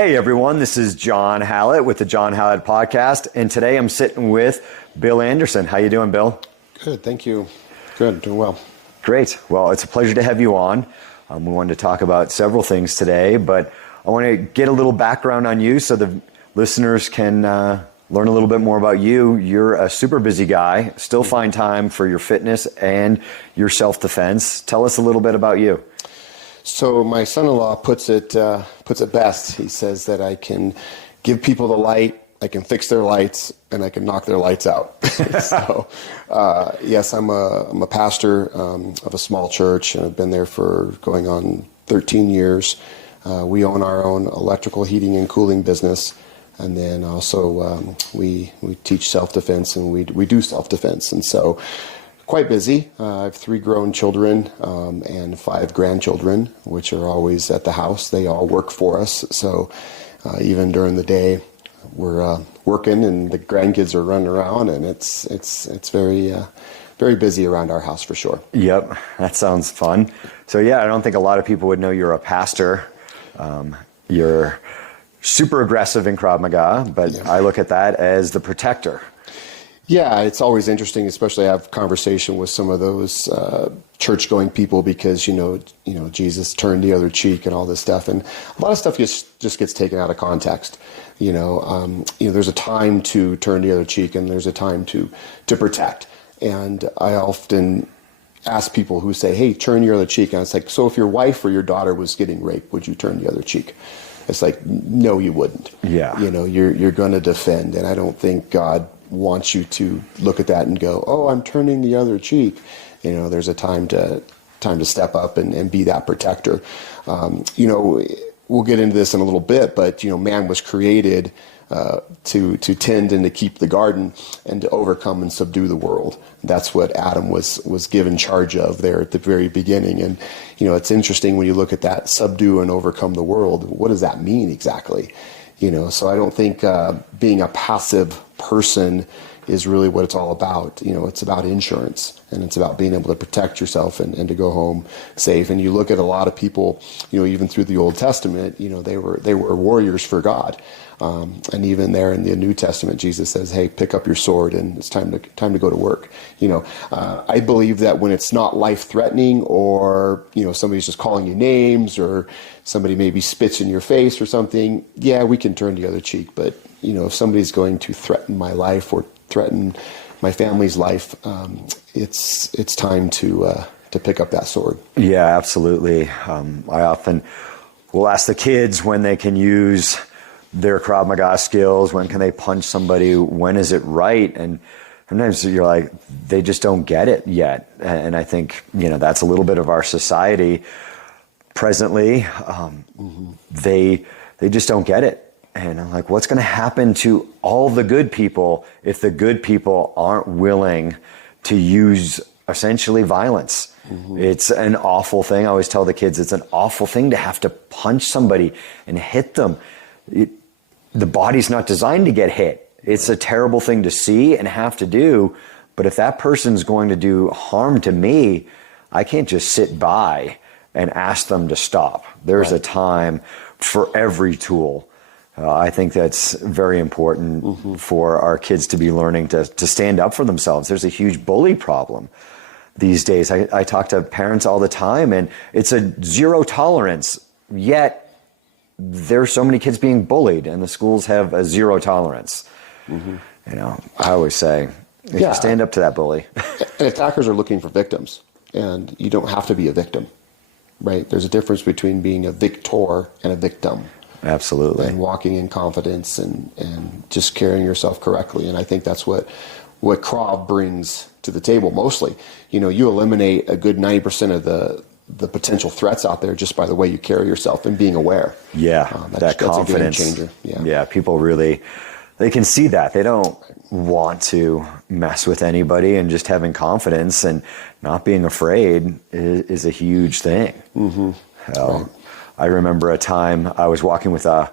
Hey everyone, this is John Hallett with the John Hallett Podcast, and today I'm sitting with Bill Anderson. How you doing, Bill? Good, thank you. Good, doing well. Great. Well, it's a pleasure to have you on. We wanted to talk about several things today, but I want to get a little background on you so the listeners can learn a little bit more about you. You're a super busy guy, still find time for your fitness and your self-defense. Tell us a little bit about you. So my son-in-law puts it best. He says that I can give people the light, I can fix their lights, and I can knock their lights out. So yes, I'm a pastor of a small church, and I've been there for going on 13 years. We own our own electrical heating and cooling business, and then also we teach self-defense, and we do self-defense, and so quite busy. I have 3 grown children and 5 grandchildren, which are always at the house. They all work for us, so even during the day, we're working, and the grandkids are running around, and it's very busy around our house for sure. Yep, that sounds fun. So yeah, I don't think a lot of people would know you're a pastor. You're super aggressive in Krav Maga, but yeah. I look at that as the protector. Yeah, it's always interesting, especially I have conversation with some of those church-going people because you know Jesus turned the other cheek and all this stuff, and a lot of stuff just gets taken out of context. There's a time to turn the other cheek, and there's a time to protect. And I often ask people who say, "Hey, turn your other cheek," and it's like, so if your wife or your daughter was getting raped, would you turn the other cheek? It's like, no, you wouldn't. Yeah. You're going to defend, and I don't think God wants you to look at that and go, "Oh, I'm turning the other cheek." There's a time to step up and be that protector. We'll get into this in a little bit, but man was created to tend and to keep the garden and to overcome and subdue the world. That's what Adam was given charge of there at the very beginning. And it's interesting when you look at that, subdue and overcome the world. What does that mean exactly? So I don't think being a passive person is really what it's all about. It's about insurance, and it's about being able to protect yourself and to go home safe. And you look at a lot of people, even through the Old Testament, they were warriors for God. And even there in the New Testament, Jesus says, "Hey, pick up your sword, and it's time to go to work." I believe that when it's not life-threatening, or somebody's just calling you names, or somebody maybe spits in your face or something, yeah, we can turn the other cheek. But if somebody's going to threaten my life or threaten my family's life, it's time to pick up that sword. Yeah, absolutely. I often will ask the kids when they can use their Krav Maga skills, when can they punch somebody, when is it right? And sometimes you're like, they just don't get it yet. And I think, that's a little bit of our society presently. They just don't get it. And I'm like, what's going to happen to all the good people if the good people aren't willing to use essentially violence? It's an awful thing. I always tell the kids, it's an awful thing to have to punch somebody and hit them. The body's not designed to get hit. It's a terrible thing to see and have to do. But if that person's going to do harm to me, I can't just sit by and ask them to stop. There's a time for every tool. I think that's very important for our kids to be learning to stand up for themselves. There's a huge bully problem these days. I talk to parents all the time, and it's a zero tolerance, yet there's so many kids being bullied, and the schools have a zero tolerance. I always say, if you stand up to that bully. And attackers are looking for victims, and you don't have to be a victim, right? There's a difference between being a victor and a victim. Absolutely. And walking in confidence and just carrying yourself correctly. And I think that's what Krav brings to the table mostly. You eliminate a good 90% of the potential threats out there just by the way you carry yourself and being aware. Yeah, that confidence. That's a game changer. Yeah, people really, they can see that. They don't want to mess with anybody, and just having confidence and not being afraid is a huge thing. Right. I remember a time I was walking with a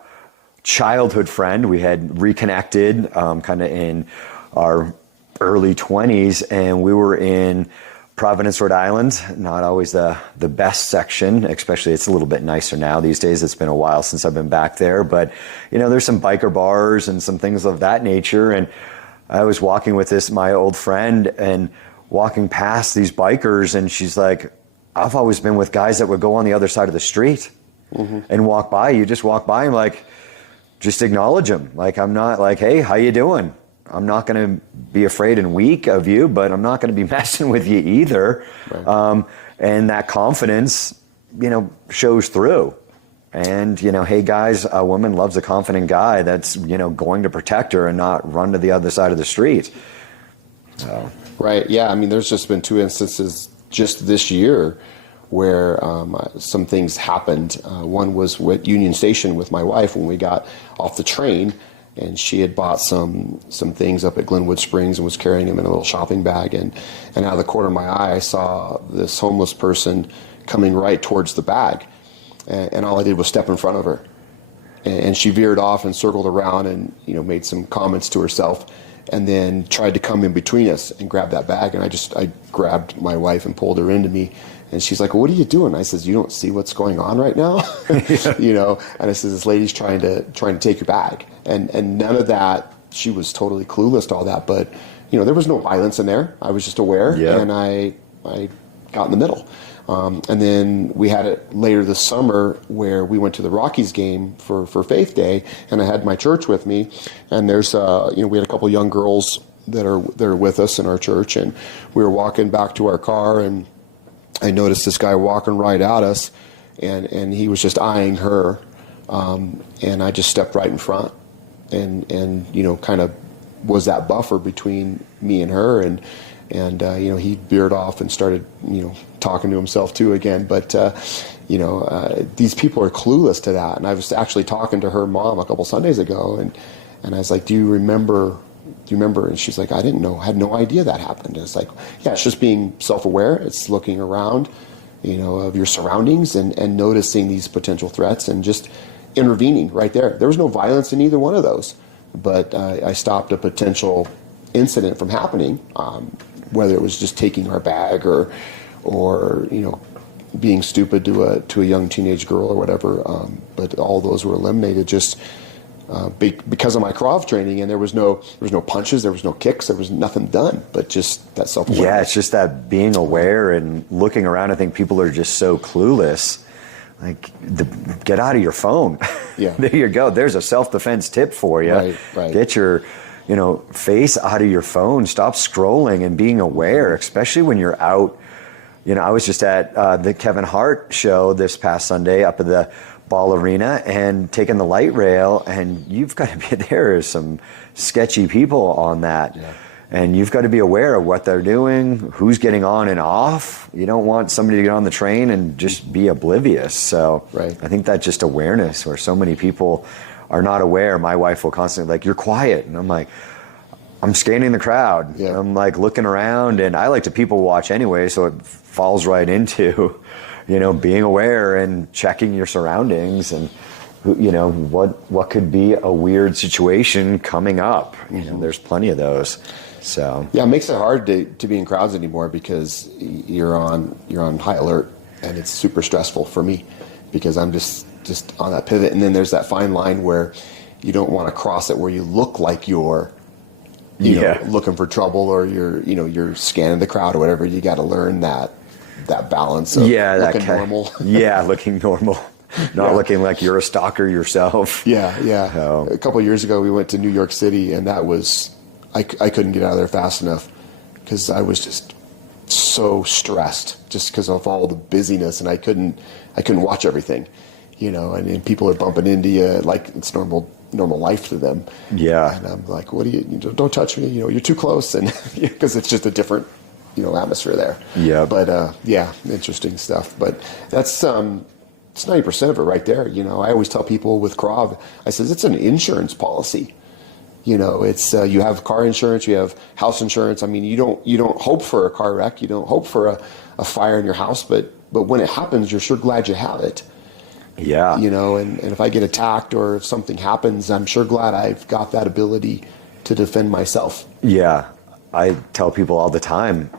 childhood friend. We had reconnected kind of in our early 20s, and we were in Providence, Rhode Island, not always the best section, especially it's a little bit nicer now these days. It's been a while since I've been back there, but there's some biker bars and some things of that nature. And I was walking with my old friend and walking past these bikers, and she's like, I've always been with guys that would go on the other side of the street and walk by. You just walk by and like, just acknowledge them. Like, I'm not like, hey, how you doing? I'm not going to be afraid and weak of you, but I'm not going to be messing with you either. Right. And that confidence, shows through. And, hey guys, a woman loves a confident guy that's, going to protect her and not run to the other side of the street. So. Right. Yeah. I mean, there's just been 2 instances just this year where some things happened. One was with Union Station with my wife when we got off the train. And she had bought some things up at Glenwood Springs and was carrying them in a little shopping bag. And out of the corner of my eye, I saw this homeless person coming right towards the bag. And all I did was step in front of her. And she veered off and circled around and made some comments to herself, and then tried to come in between us and grab that bag. And I grabbed my wife and pulled her into me. And she's like, well, what are you doing? I says, you don't see what's going on right now? And I says, this lady's trying to take your bag. And none of that, she was totally clueless to all that. But, there was no violence in there. I was just aware. Yeah. And I got in the middle. And then we had it later this summer where we went to the Rockies game for Faith Day. And I had my church with me. And there's, we had a couple young girls that are with us in our church. And we were walking back to our car, and I noticed this guy walking right at us, and he was just eyeing her, and I just stepped right in front, and kind of was that buffer between me and her, and he veered off and started talking to himself too again, but these people are clueless to that. And I was actually talking to her mom a couple Sundays ago, and I was like, do you remember? And she's like, I didn't know, had no idea that happened. And it's like, yeah, it's just being self-aware. It's looking around, of your surroundings and noticing these potential threats and just intervening right there. There was no violence in either one of those, but I stopped a potential incident from happening, whether it was just taking our bag or being stupid to a young teenage girl or whatever. But all those were eliminated just because of my Krav training, and there was no punches, there was no kicks, there was nothing done, but just that self-awareness. Yeah, it's just that being aware and looking around. I think people are just so clueless. Like, get out of your phone. Yeah. There you go. There's a self-defense tip for you. Right. Get your face out of your phone. Stop scrolling and being aware, especially when you're out. I was just at the Kevin Hart show this past Sunday up at the Ball Arena and taking the light rail, and you've got to be there. Are some sketchy people on that. Yeah. And you've got to be aware of what they're doing, who's getting on and off. You don't want somebody to get on the train and just be oblivious. So I think that's just awareness, where so many people are not aware. My wife will constantly like, you're quiet. And I'm like, I'm scanning the crowd. Yeah. I'm like looking around, and I like to people watch anyway, so it falls right into, being aware and checking your surroundings and, what could be a weird situation coming up. There's plenty of those. So yeah, it makes it hard to be in crowds anymore because you're on high alert, and it's super stressful for me because I'm just on that pivot. And then there's that fine line where you don't want to cross it, where you look like you're looking for trouble, or you're scanning the crowd or whatever. You got to learn that balance of looking normal. Yeah, looking normal. Not looking like you're a stalker yourself. Yeah. So. A couple of years ago, we went to New York City, and that was, I couldn't get out of there fast enough because I was just so stressed just because of all the busyness, and I couldn't watch everything, and people are bumping into you like it's normal life to them. Yeah. And I'm like, what do you don't touch me, you're too close, and because it's just a different, atmosphere there. Yeah. But interesting stuff. But that's it's 90% of it right there. I always tell people with Krav, I says it's an insurance policy. It's you have car insurance, you have house insurance. I mean, you don't hope for a car wreck, you don't hope for a fire in your house, but when it happens, you're sure glad you have it. Yeah. And if I get attacked or if something happens, I'm sure glad I've got that ability to defend myself. Yeah. I tell people all the time,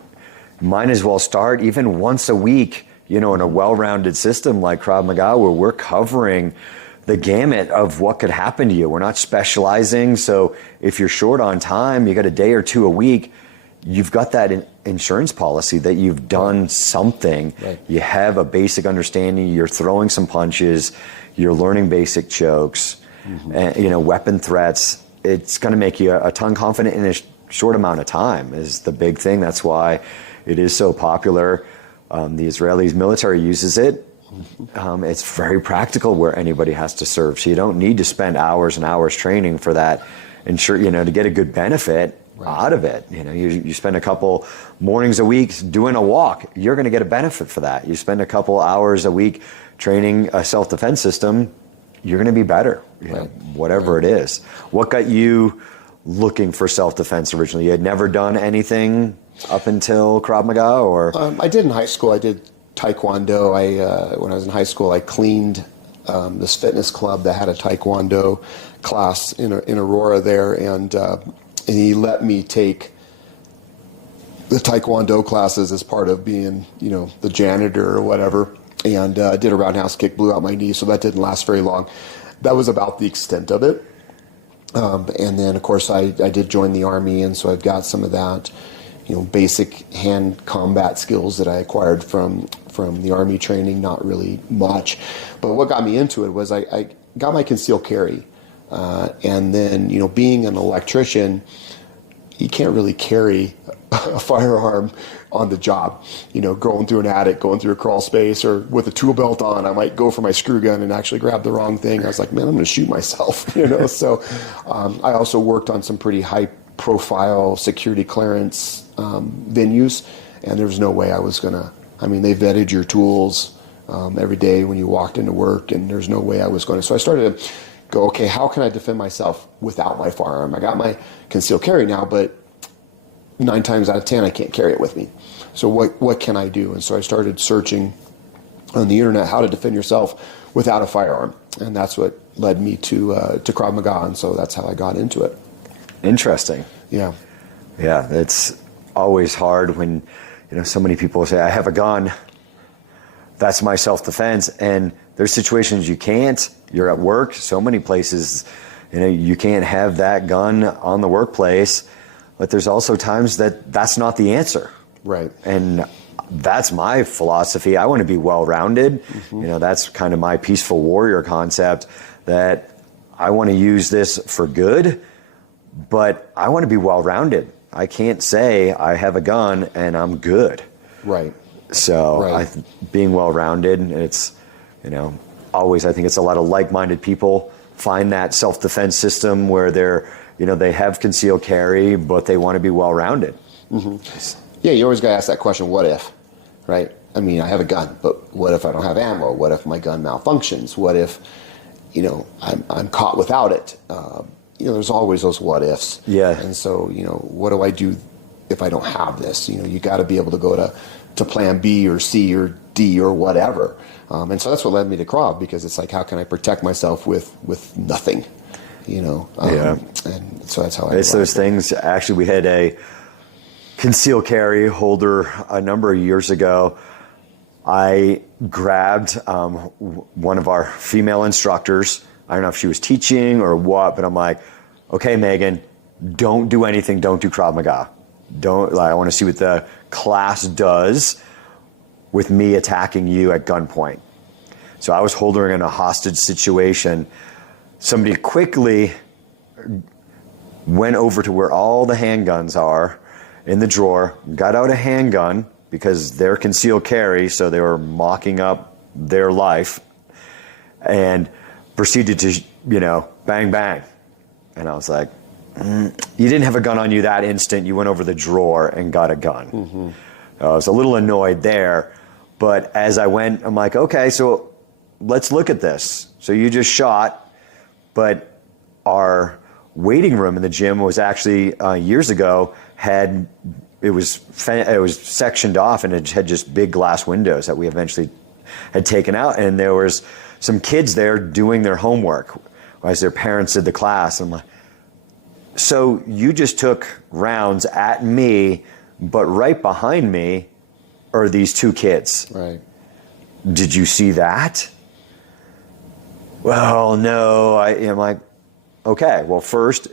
might as well start even once a week, in a well-rounded system like Krav Maga, where we're covering the gamut of what could happen to you. We're not specializing. So if you're short on time, you got a day or two a week, you've got that insurance policy that you've done something. Right. You have a basic understanding. You're throwing some punches. You're learning basic chokes, and, weapon threats. It's going to make you a ton confident in a short amount of time is the big thing. That's why it is so popular. The Israeli military uses it. It's very practical where anybody has to serve. So you don't need to spend hours and hours training for that. To get a good benefit out of it. You spend a couple mornings a week doing a walk, you're going to get a benefit for that. You spend a couple hours a week training a self-defense system, you're going to be better, whatever it is. What got you looking for self-defense originally? You had never done anything up until Krav Maga, or? I did in high school. I did Taekwondo. When I was in high school, I cleaned this fitness club that had a Taekwondo class in Aurora there, and he let me take the Taekwondo classes as part of being, the janitor or whatever, and did a roundhouse kick, blew out my knee, so that didn't last very long. That was about the extent of it. And then, of course, I did join the Army, and so I've got some of that, basic hand combat skills that I acquired from the Army training, not really much. But what got me into it was I got my concealed carry. And then, being an electrician, you can't really carry a firearm on the job. Going through an attic, going through a crawl space, or with a tool belt on, I might go for my screw gun and actually grab the wrong thing. I was like, man, I'm going to shoot myself. So I also worked on some pretty high profile security clearance venues, and there was no way I was going to, they vetted your tools every day when you walked into work, and there's no way I was going to. So I started to go, okay, how can I defend myself without my firearm? I got my concealed carry now, but 9 times out of 10, I can't carry it with me. So what can I do? And so I started searching on the internet how to defend yourself without a firearm. And that's what led me to Krav Maga. And so that's how I got into it. Interesting. Yeah. Yeah, it's always hard when, so many people say, I have a gun. That's my self-defense. And there's situations you can't. You're at work. So many places, you can't have that gun on the workplace. But there's also times that's not the answer. Right. And that's my philosophy. I want to be well-rounded. That's kind of my peaceful warrior concept, that I want to use this for good, but I want to be well-rounded. I can't say I have a gun and I'm good. Right. So being well-rounded, it's, always, I think it's a lot of like-minded people find that self-defense system where they're, they have concealed carry, but they want to be well-rounded. Yeah, you always got to ask that question, what if, right? I have a gun, but what if I don't have ammo? What if my gun malfunctions? What if, I'm caught without it? There's always those what ifs. Yeah. And so, what do I do if I don't have this? You got to be able to go to plan B or C or D or whatever. And so that's what led me to Krav, because it's like, how can I protect myself with nothing? And so that's how it's those things. Actually, we had a concealed carry holder a number of years ago. I grabbed one of our female instructors. I don't know if she was teaching or what, but I'm like, okay, Megan, don't do anything. Don't do Krav Maga. I want to see what the class does with me attacking you at gunpoint. So I was holding her in a hostage situation. Somebody quickly went over to where all the handguns are in the drawer, got out a handgun because they're concealed carry, so they were mocking up their life, and proceeded to, bang, bang. And I was like, you didn't have a gun on you that instant. You went over the drawer and got a gun. I was a little annoyed there, but as I went, I'm like, okay, so let's look at this. So you just shot, but our waiting room in the gym was actually years ago it was sectioned off, and it had just big glass windows that we eventually had taken out, and there was some kids there doing their homework as their parents did the class. I'm like, so you just took rounds at me but right behind me are these two kids. Right. Did you see that? Well, no. I'm like, okay, well, first,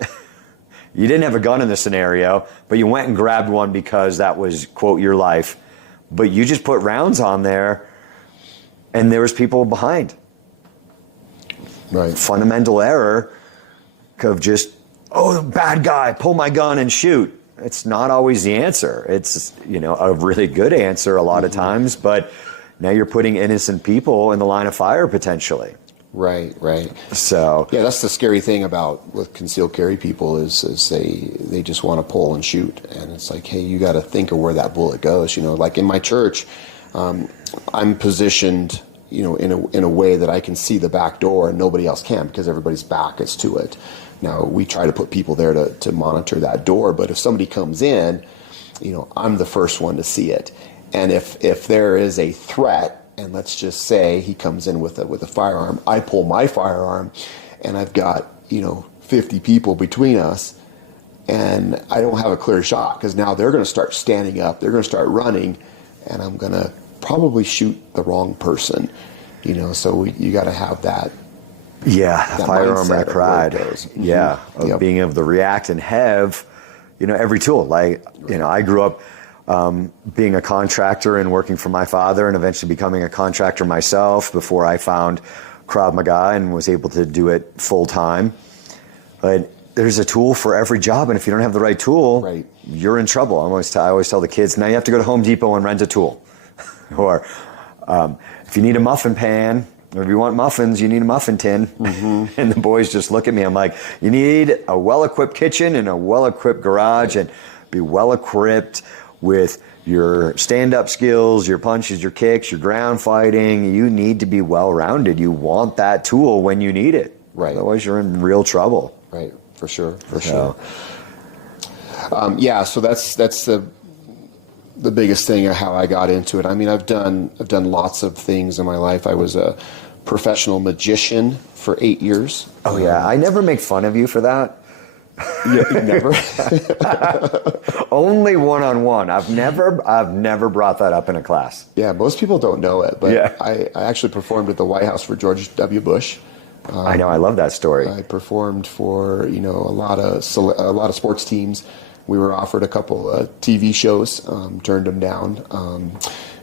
you didn't have a gun in the scenario, but you went and grabbed one because that was, quote, your life. But you just put rounds on there, and there was people behind. Right. Fundamental error of just, oh, the bad guy, pull my gun and shoot. It's not always the answer. It's, a really good answer a lot of times, but now you're putting innocent people in the line of fire potentially. Right, right. So yeah, that's the scary thing about with concealed carry people is they just want to pull and shoot, and it's like, hey, you got to think of where that bullet goes. Like in my church, I'm positioned, in a way that I can see the back door and nobody else can because everybody's back is to it. Now we try to put people there to monitor that door, but if somebody comes in, I'm the first one to see it, and if there is a threat. And let's just say he comes in with a firearm. I pull my firearm, and I've got 50 people between us, and I don't have a clear shot because now they're going to start standing up. They're going to start running, and I'm going to probably shoot the wrong person. So you got to have that. Yeah, that firearm mindset and pride. Mm-hmm. Yeah, of Yep. being able to react and have, every tool. Like, I grew up being a contractor and working for my father and eventually becoming a contractor myself before I found Krav Maga and was able to do it full time. But there's a tool for every job, and if you don't have the right tool, Right. you're in trouble. I always tell the kids, now you have to go to Home Depot and rent a tool. Or if you need a muffin pan, or if you want muffins, you need a muffin tin. Mm-hmm. And the boys just look at me. I'm like, you need a well-equipped kitchen and a well-equipped garage, and be well-equipped with your stand-up skills, your punches, your kicks, your ground fighting. You need to be well-rounded. You want that tool when you need it. Right. Otherwise, you're in real trouble. Right. For sure. So that's the biggest thing of how I got into it. I mean, I've done lots of things in my life. I was a professional magician for 8 years. Oh yeah, I never make fun of you for that. Yeah, never. Only one-on-one. I've never brought that up in a class. Yeah, most people don't know it, but Yeah. I actually performed at the White House for George W. Bush. I know. I love that story. I performed for a lot of sports teams. We were offered a couple of TV shows, turned them down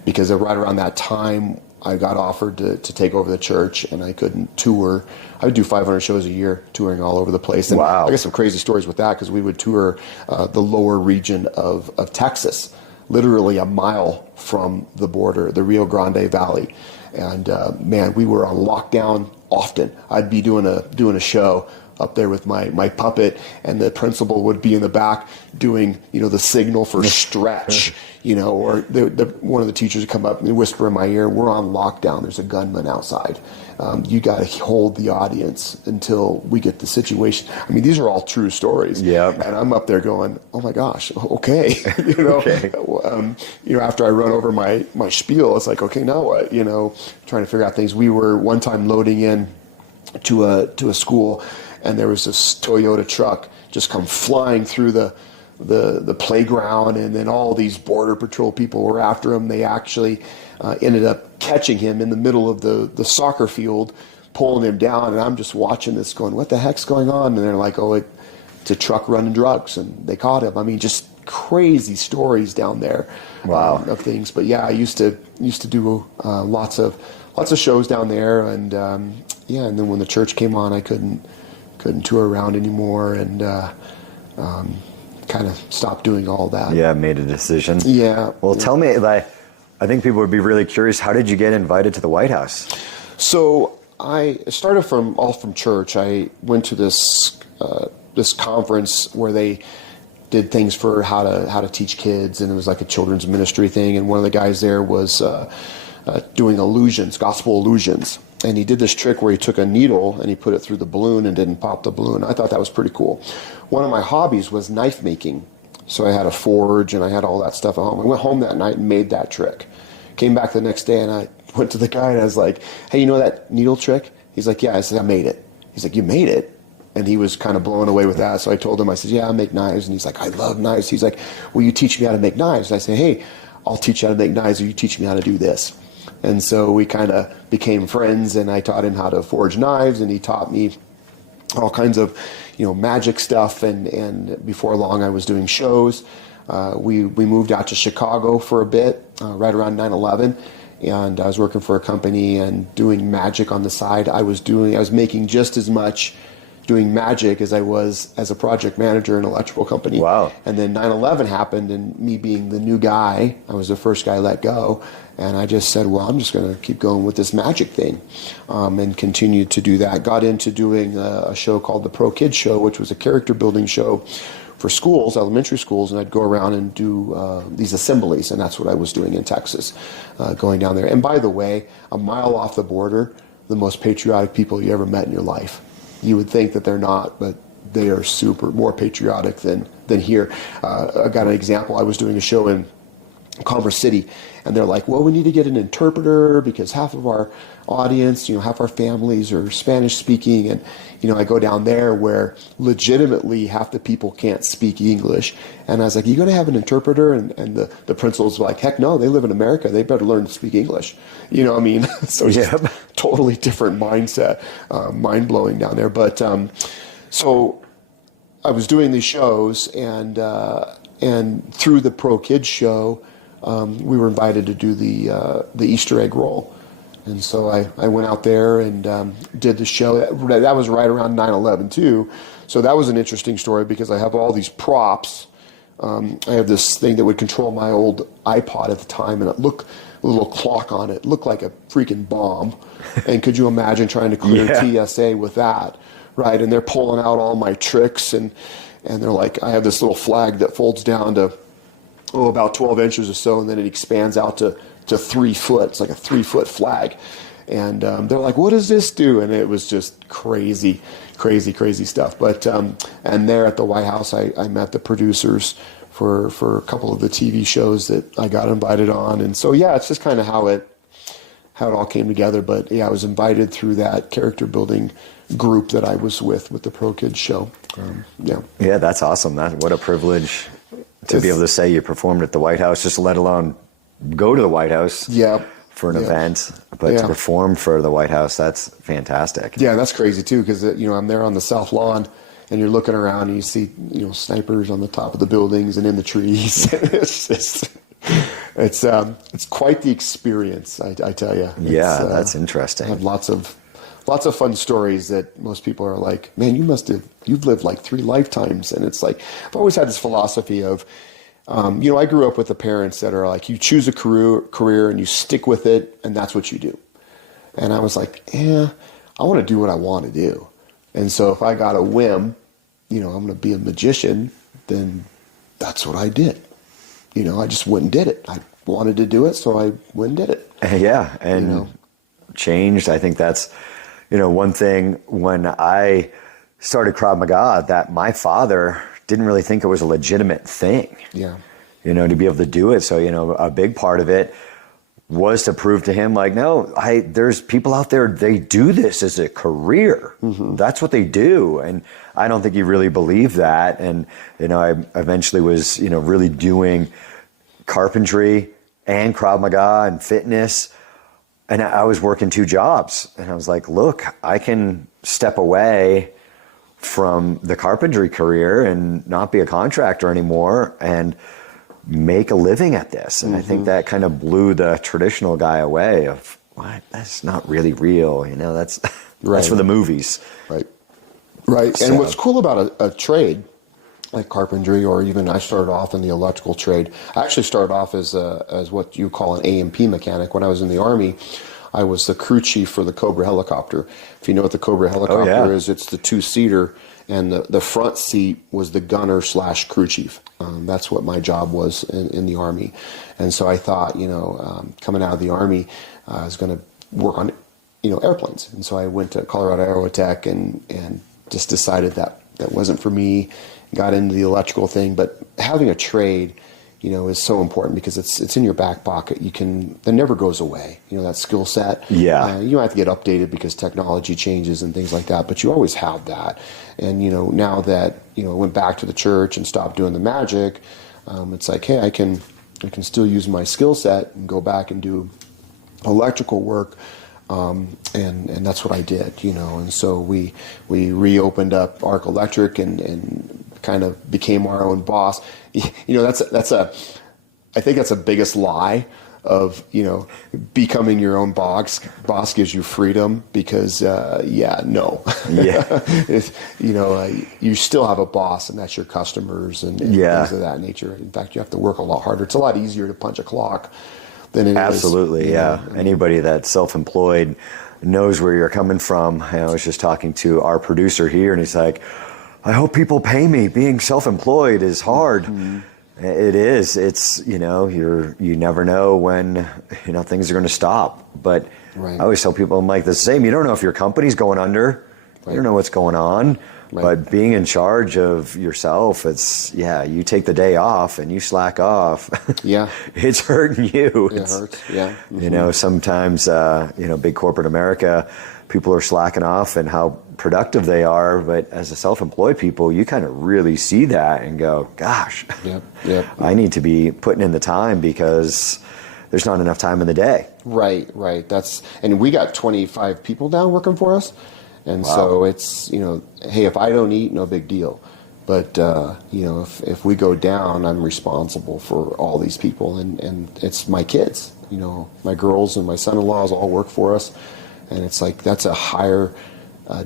because right around that time I got offered to take over the church, and I couldn't tour. I would do 500 shows a year, touring all over the place. And wow. I got some crazy stories with that because we would tour the lower region of Texas, literally a mile from the border, the Rio Grande Valley. And man, we were on lockdown often. I'd be doing a show up there with my puppet, and the principal would be in the back doing the signal for stretch, or one of the teachers would come up and whisper in my ear, "We're on lockdown. There's a gunman outside. You got to hold the audience until we get the situation." I mean, these are all true stories. Yeah. And I'm up there going, "Oh my gosh, okay." Okay. After I run over my spiel, it's like, okay, now what? Trying to figure out things. We were one time loading in to a school, and there was this Toyota truck just come flying through the playground, and then all these Border Patrol people were after him. They actually ended up catching him in the middle of the soccer field, pulling him down, and I'm just watching this going, what the heck's going on? And they're like, oh, it's a truck running drugs, and they caught him. I mean, just crazy stories down there. Wow. Of things. But yeah, I used to do lots of shows down there, and and then when the church came on, I couldn't tour around anymore, and kind of stopped doing all that. Yeah, made a decision. Yeah. Well, tell me, I think people would be really curious. How did you get invited to the White House? So I started from church. I went to this conference where they did things for how to teach kids, and it was like a children's ministry thing. And one of the guys there was doing illusions, gospel illusions. And he did this trick where he took a needle and he put it through the balloon and didn't pop the balloon. I thought that was pretty cool. One of my hobbies was knife making. So I had a forge and I had all that stuff at home. I went home that night and made that trick. Came back the next day and I went to the guy and I was like, hey, you know that needle trick? He's like, yeah. I said, I made it. He's like, you made it? And he was kind of blown away with that. So I told him, I said, yeah, I make knives. And he's like, I love knives. He's like, will you teach me how to make knives? And I say, hey, I'll teach you how to make knives, or you teach me how to do this. And so we kind of became friends, and I taught him how to forge knives, and he taught me all kinds of, magic stuff. And before long, I was doing shows. We moved out to Chicago for a bit, right around 9/11. And I was working for a company and doing magic on the side. I was making just as much doing magic as I was as a project manager in an electrical company. Wow. And then 9/11 happened, and me being the new guy, I was the first guy let go. And I just said, well, I'm just going to keep going with this magic thing, and continued to do that. Got into doing a show called the Pro Kids Show, which was a character building show for schools, elementary schools, and I'd go around and do these assemblies, and that's what I was doing in Texas, going down there. And by the way, a mile off the border, the most patriotic people you ever met in your life. You would think that they're not, but they are more patriotic than here. I got an example. I was doing a show in Commerce City, and they're like, well, we need to get an interpreter because half of our audience, half our families are Spanish speaking. And, I go down there where legitimately half the people can't speak English. And I was like, you going to have an interpreter? And the principal's like, heck no, they live in America. They better learn to speak English. So yeah, totally different mindset, mind blowing down there. But, so I was doing these shows, and through the Pro Kids Show, we were invited to do the Easter egg roll. And so I went out there and did the show. That was right around 9/11 too. So that was an interesting story because I have all these props. I have this thing that would control my old iPod at the time, and it looked a little clock on it. It looked like a freaking bomb. And could you imagine trying to clear TSA with that, right? And they're pulling out all my tricks, and they're like, I have this little flag that folds down to about 12 inches or so, and then it expands out to 3 foot. It's like a 3-foot flag. And they're like, what does this do? And it was just crazy stuff. But and there at the White House, I met the producers for a couple of the TV shows that I got invited on. And so, yeah, it's just kind of how it all came together. But yeah, I was invited through that character building group that I was with the Pro Kids Show. Yeah, that's awesome. What a privilege to be able to say you performed at the White House, just let alone go to the White House for an event, but to perform for the White House, that's fantastic. Yeah, that's crazy too, because I'm there on the South Lawn, and you're looking around and you see snipers on the top of the buildings and in the trees. It's quite the experience, I tell you. Yeah, that's interesting. I have lots of fun stories that most people are like, man, you've lived like 3 lifetimes. And it's like, I've always had this philosophy of, I grew up with the parents that are like, you choose a career and you stick with it, and that's what you do. And I was like, I want to do what I want to do. And so if I got a whim, I'm going to be a magician, then that's what I did. I just went and did it. I wanted to do it, so I went and did it. Yeah, and changed. I think that's, one thing when I started Krav Maga, that my father didn't really think it was a legitimate thing. Yeah. To be able to do it. So, a big part of it was to prove to him, like, no, there's people out there, they do this as a career. Mm-hmm. That's what they do. And I don't think he really believed that. And, I eventually was, really doing carpentry and Krav Maga and fitness. And I was working 2 jobs. And I was like, look, I can step away from the carpentry career and not be a contractor anymore and make a living at this. And I think that kind of blew the traditional guy away of, what? That's not really real. That's for the movies. Right. So. And what's cool about a trade like carpentry, or even I started off in the electrical trade. I actually started off as what you call an A&P mechanic. When I was in the Army, I was the crew chief for the Cobra helicopter. If you know what the Cobra helicopter is, it's the 2-seater, and the front seat was the gunner / crew chief. That's what my job was in the Army. And so I thought, coming out of the Army, I was going to work on, airplanes. And so I went to Colorado Aerotech and just decided that wasn't for me. Got into the electrical thing, but having a trade, is so important because it's in your back pocket. That never goes away. That skill set. Yeah. You don't have to get updated because technology changes and things like that, but you always have that. And, now that, I went back to the church and stopped doing the magic, it's like, hey, I can still use my skill set and go back and do electrical work. And that's what I did, and so we reopened up Arc Electric and kind of became our own boss. I think that's the biggest lie of, becoming your own boss gives you freedom because, no. Yeah. You still have a boss, and that's your customers and Yeah. things of that nature. In fact, you have to work a lot harder. It's a lot easier to punch a clock than it is. Absolutely, yeah. Anybody that's self-employed knows where you're coming from. I was just talking to our producer here, and he's like, I hope people pay me. Being self-employed is hard. Mm-hmm. It is. It's, you never know when, things are going to stop. But right. I always tell people, I'm like the same. You don't know if your company's going under. Right. You don't know what's going on. Right. But being in charge of yourself, you take the day off and you slack off. Yeah. It's hurting you. It hurts, yeah. Mm-hmm. Sometimes, big corporate America, people are slacking off and how productive they are. But as a self-employed people, you kind of really see that and go, gosh, yep. I need to be putting in the time because there's not enough time in the day. Right. And we got 25 people now working for us. And wow. So it's, hey, if I don't eat, no big deal. But, if we go down, I'm responsible for all these people. And it's my kids, my girls and my son-in-laws all work for us. And it's like, that's a higher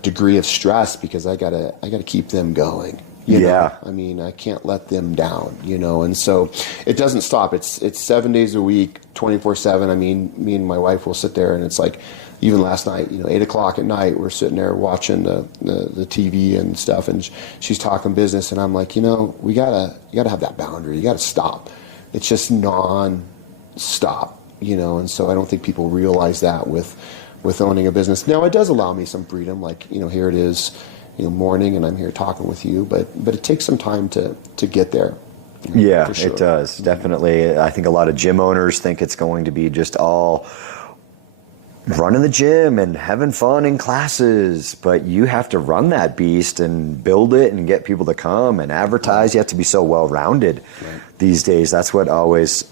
degree of stress because I gotta keep them going. Yeah. I can't let them down, and so it doesn't stop. It's 7 days a week, 24/7. Me and my wife will sit there and it's like, even last night, 8:00 at night, we're sitting there watching the TV and stuff, and she's talking business, and I'm like, we gotta have that boundary. You gotta stop. It's just non-stop, and so I don't think people realize that with owning a business. Now, it does allow me some freedom, like, here it is, morning, and I'm here talking with you, but it takes some time to get there. Yeah, sure. It does, definitely. I think a lot of gym owners think it's going to be just all running the gym and having fun in classes, but you have to run that beast and build it and get people to come and advertise. You have to be so well-rounded these days. That's what always,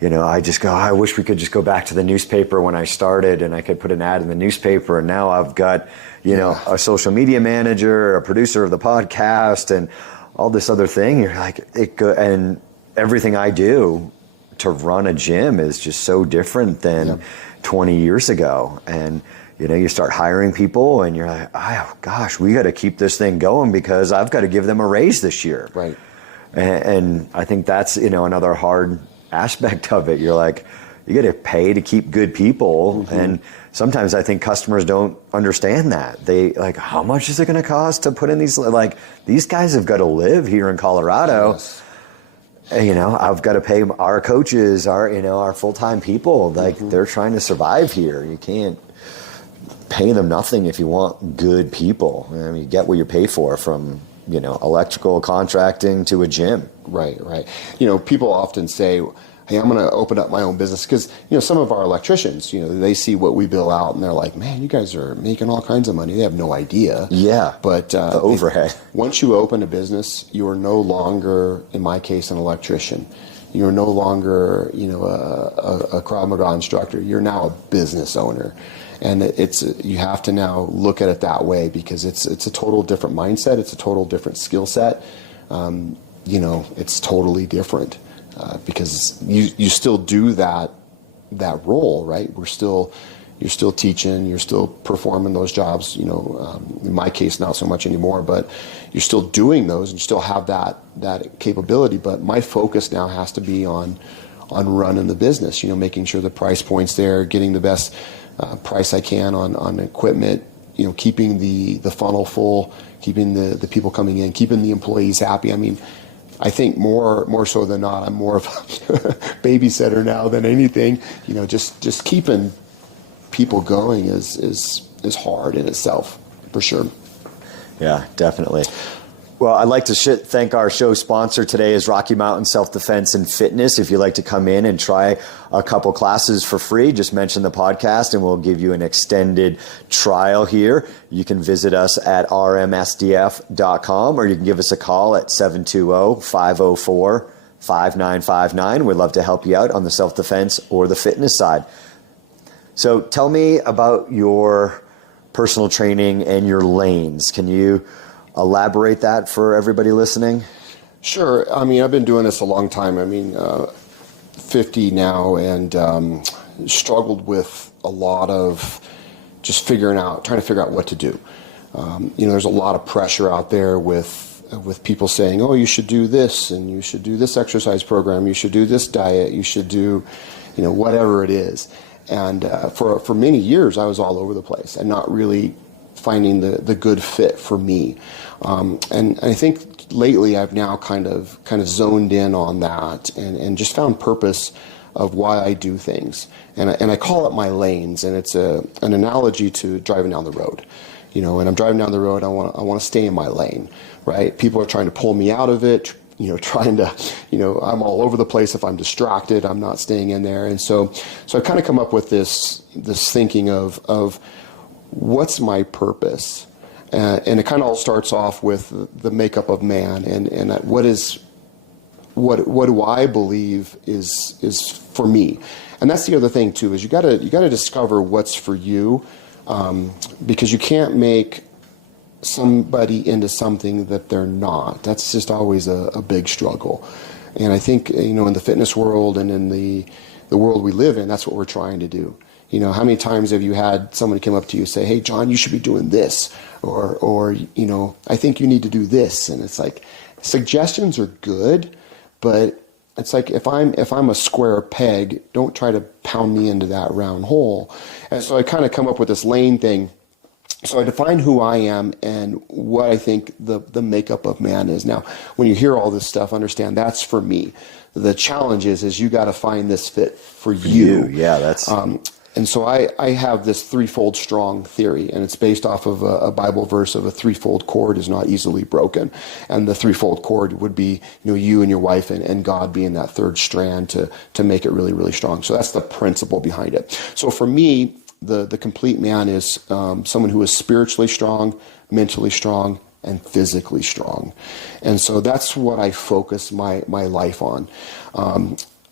I just go, I wish we could just go back to the newspaper when I started and I could put an ad in the newspaper, and now I've got, a social media manager, a producer of the podcast, and all this other thing. You're like, and everything I do to run a gym is just so different than 20 years ago. And you start hiring people and you're like, oh gosh, we got to keep this thing going because I've got to give them a raise this year. Right. And I think that's another hard aspect of it. You're like, you got to pay to keep good people. Mm-hmm. And sometimes I think customers don't understand that. They like, how much is it going to cost to put in these, like, these guys have got to live here in Colorado. Yes. I've got to pay our coaches, our full-time people. Like, they're trying to survive here. You can't pay them nothing if you want good people. You get what you pay for, from, electrical contracting to a gym. Right. People often say, hey, I'm going to open up my own business because, some of our electricians, they see what we bill out and they're like, man, you guys are making all kinds of money. They have no idea. Yeah. But the overhead. Once you open a business, you are no longer, in my case, an electrician. You're no longer, a Krav Maga instructor. You're now a business owner. And you have to now look at it that way because it's a total different mindset. It's a total different skill set. It's totally different. Because you still do that role, right? You're still teaching, you're still performing those jobs. In my case, not so much anymore, but you're still doing those, and you still have that capability. But my focus now has to be on running the business. Making sure the price point's there, getting the best price I can on equipment. Keeping the funnel full, keeping the people coming in, keeping the employees happy. I think more so than not, I'm more of a babysitter now than anything. Just keeping people going is hard in itself, for sure. Yeah, definitely. Well, I'd like to thank our show sponsor today is Rocky Mountain Self-Defense and Fitness. If you'd like to come in and try a couple classes for free, just mention the podcast and we'll give you an extended trial here. You can visit us at rmsdf.com or you can give us a call at 720-504-5959. We'd love to help you out on the self-defense or the fitness side. So tell me about your personal training and your lanes. Can you elaborate that for everybody listening? Sure. I mean, I've been doing this a long time. I mean, 50 now, and struggled with a lot of just trying to figure out what to do. There's a lot of pressure out there with people saying, oh, you should do this, and you should do this exercise program, you should do this diet, you should do, whatever it is. And for many years, I was all over the place and not really finding the good fit for me. And I think lately I've now kind of zoned in on that and just found purpose of why I do things. And I call it my lanes, and it's an analogy to driving down the road. When I'm driving down the road, I want to stay in my lane, right? People are trying to pull me out of it, trying to, I'm all over the place. If I'm distracted, I'm not staying in there. And so I've kind of come up with this thinking of what's my purpose? And it kind of all starts off with the makeup of man and what do I believe is for me? And that's the other thing too, is you gotta discover what's for you, because you can't make somebody into something that they're not. That's just always a big struggle. And I think, in the fitness world and in the world we live in, that's what we're trying to do. How many times have you had somebody come up to you and say, hey, John, you should be doing this, or I think you need to do this. And it's like, suggestions are good, but it's like, if I'm a square peg, don't try to pound me into that round hole. And so I kind of come up with this lane thing. So I define who I am and what I think the makeup of man is. Now, when you hear all this stuff, understand that's for me. The challenge is you got to find this fit for you. Yeah, that's... And so I have this threefold strong theory, and it's based off of a Bible verse of a threefold cord is not easily broken. And the threefold cord would be, you and your wife and God being that third strand to make it really, really strong. So that's the principle behind it. So for me, the complete man is someone who is spiritually strong, mentally strong, and physically strong. And so that's what I focus my life on.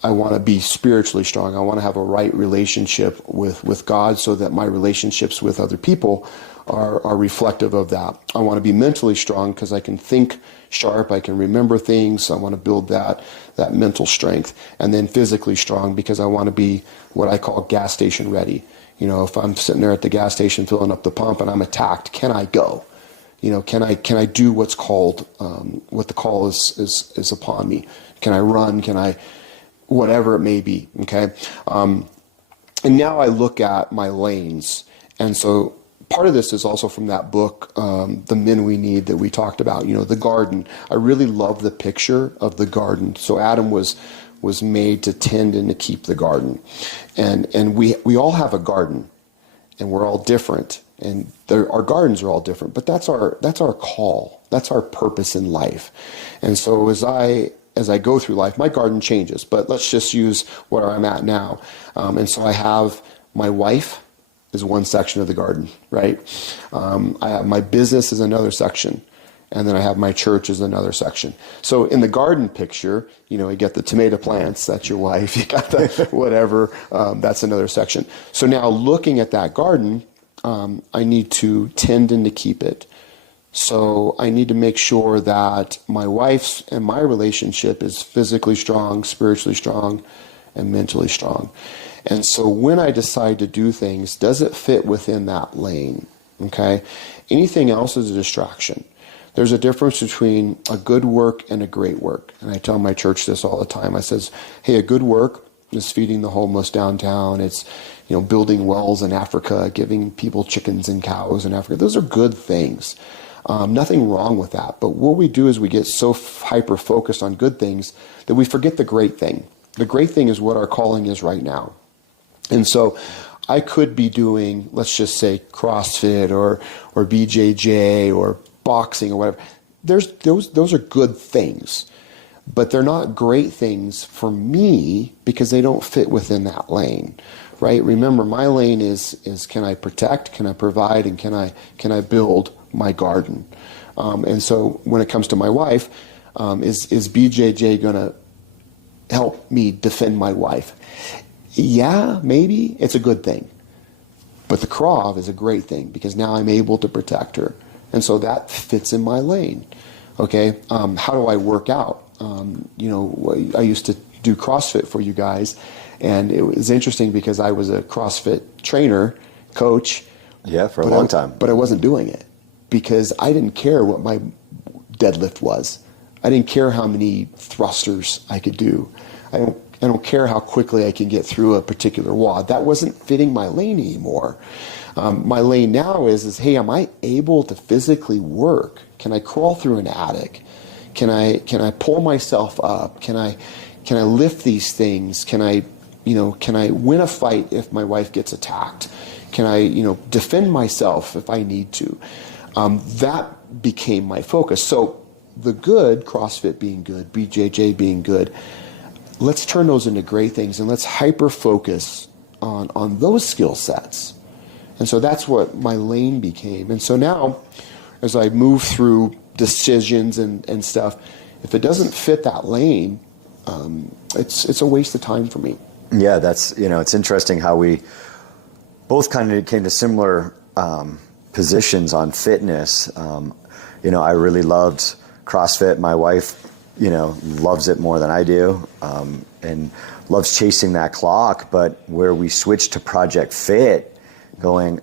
I want to be spiritually strong. I want to have a right relationship with God so that my relationships with other people are reflective of that. I want to be mentally strong because I can think sharp, I can remember things. I want to build that mental strength. And then physically strong because I want to be what I call gas station ready. If I'm sitting there at the gas station filling up the pump and I'm attacked, can I go? Can I do what's called, what the call is upon me? Can I run? Can I... whatever it may be, okay? And now I look at my lanes. And so part of this is also from that book, The Men We Need, that we talked about, the garden. I really love the picture of the garden. So Adam was made to tend and to keep the garden. And we all have a garden, and we're all different. And our gardens are all different, but that's our call. That's our purpose in life. And so as I go through life, my garden changes, but let's just use where I'm at now. And so I have my wife is one section of the garden, right? I have my business is another section. And then I have my church is another section. So in the garden picture, you get the tomato plants, that's your wife. You got the whatever, that's another section. So now looking at that garden, I need to tend and to keep it. So I need to make sure that my wife's and my relationship is physically strong, spiritually strong, and mentally strong. And so when I decide to do things, does it fit within that lane? Okay? Anything else is a distraction. There's a difference between a good work and a great work. And I tell my church this all the time. I says, hey, a good work is feeding the homeless downtown. It's, building wells in Africa, giving people chickens and cows in Africa. Those are good things. Nothing wrong with that. But what we do is we get so hyper-focused on good things that we forget the great thing. The great thing is what our calling is right now. And so I could be doing, let's just say, CrossFit or BJJ or boxing or whatever. those are good things, but they're not great things for me because they don't fit within that lane, right? Remember, my lane is can I protect, can I provide, and can I build my garden? And so when it comes to my wife, is BJJ going to help me defend my wife? Yeah, maybe. It's a good thing. But the Krav is a great thing because now I'm able to protect her. And so that fits in my lane. Okay, how do I work out? I used to do CrossFit for you guys, and it was interesting because I was a CrossFit trainer, coach. Yeah, for a long time. But I wasn't doing it because I didn't care what my deadlift was. I didn't care how many thrusters I could do. I don't care how quickly I can get through a particular wall. That wasn't fitting my lane anymore. My lane now is hey, am I able to physically work? Can I crawl through an attic? Can I pull myself up? Can I lift these things? Can I win a fight if my wife gets attacked? Can I defend myself if I need to? That became my focus. So the good, CrossFit being good, BJJ being good, let's turn those into great things and let's hyper focus on those skill sets. And so that's what my lane became. And so now, as I move through decisions and stuff, if it doesn't fit that lane, it's a waste of time for me. Yeah, that's, it's interesting how we both kind of came to similar positions on fitness. I really loved CrossFit. My wife, loves it more than I do, and loves chasing that clock. But where we switched to Project Fit, going,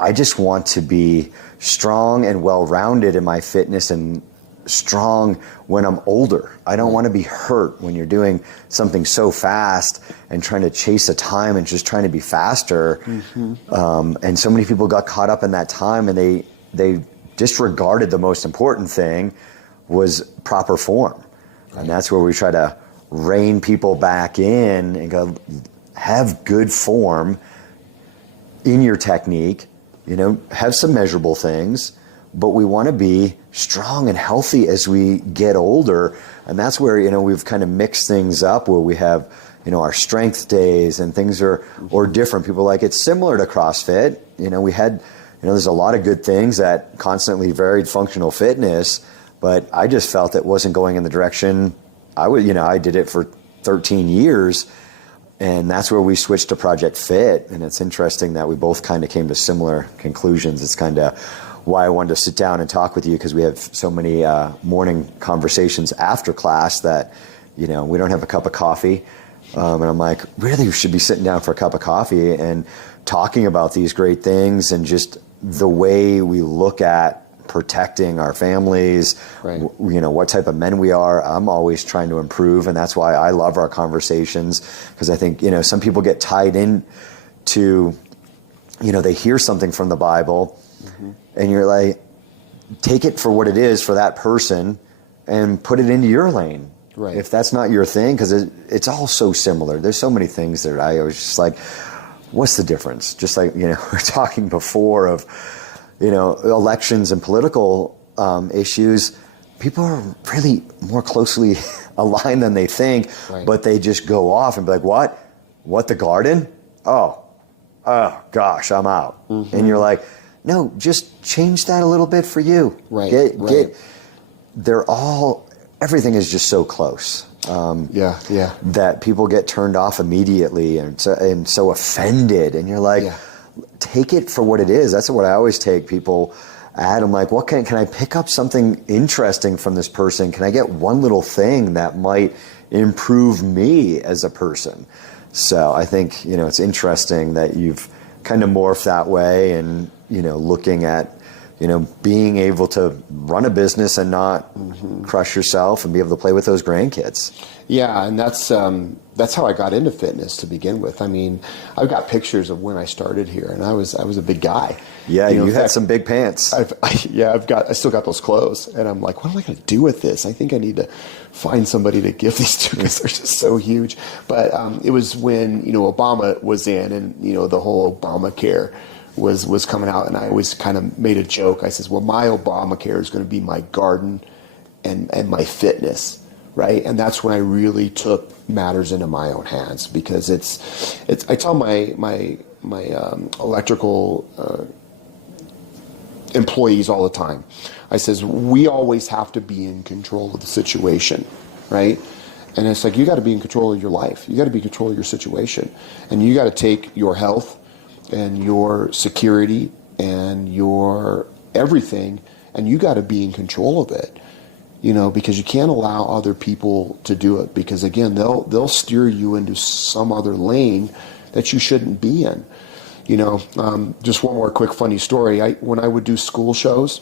I just want to be strong and well-rounded in my fitness and strong when I'm older. I don't want to be hurt when you're doing something so fast and trying to chase a time and just trying to be faster. Mm-hmm. And so many people got caught up in that time, and they disregarded the most important thing was proper form. Right. And that's where we try to rein people back in and go, have good form in your technique, have some measurable things, but we want to be strong and healthy as we get older. And that's where, we've kind of mixed things up where we have, our strength days and things are different. People are like, it's similar to CrossFit. We had, there's a lot of good things that constantly varied functional fitness, but I just felt it wasn't going in the direction I did it for 13 years. And that's where we switched to Project Fit. And it's interesting that we both kind of came to similar conclusions. It's kind of why I wanted to sit down and talk with you, because we have so many morning conversations after class that, we don't have a cup of coffee. And I'm like, really, we should be sitting down for a cup of coffee and talking about these great things and just the way we look at protecting our families, right. What type of men we are. I'm always trying to improve, and that's why I love our conversations, because I think, some people get tied in to, they hear something from the Bible, mm-hmm. and you're like, take it for what it is for that person and put it into your lane. Right. If that's not your thing, because it's all so similar. There's so many things that I was just like, what's the difference? Just like, we're talking before of, elections and political issues, people are really more closely aligned than they think, right. But they just go off and be like, what, the garden? Oh gosh, I'm out. Mm-hmm. And you're like, no, just change that a little bit for you. Right. Everything is just so close. That people get turned off immediately and so offended. And you're like, take it for what it is. That's what I always take people at. I'm like, what can I pick up something interesting from this person? Can I get one little thing that might improve me as a person? So I think, it's interesting that you've kind of morphed that way and, looking at, being able to run a business and not mm-hmm. crush yourself and be able to play with those grandkids. Yeah, and that's how I got into fitness to begin with. I mean, I've got pictures of when I started here, and I was a big guy. Yeah, you had some big pants. I still got those clothes, and I'm like, what am I going to do with this? I think I need to find somebody to give these to because they're just so huge. But it was when Obama was in, and the whole Obamacare was coming out, and I always kind of made a joke. I says, well, my Obamacare is going to be my garden and my fitness, right? And that's when I really took matters into my own hands, because it's I tell my electrical employees all the time. I says, we always have to be in control of the situation, right? And it's like, you got to be in control of your life. You got to be in control of your situation. And you got to take your health and your security and your everything, and you got to be in control of it, you know, because you can't allow other people to do it, because again, they'll steer you into some other lane that you shouldn't be in. You know, just one more quick funny story. When I would do school shows,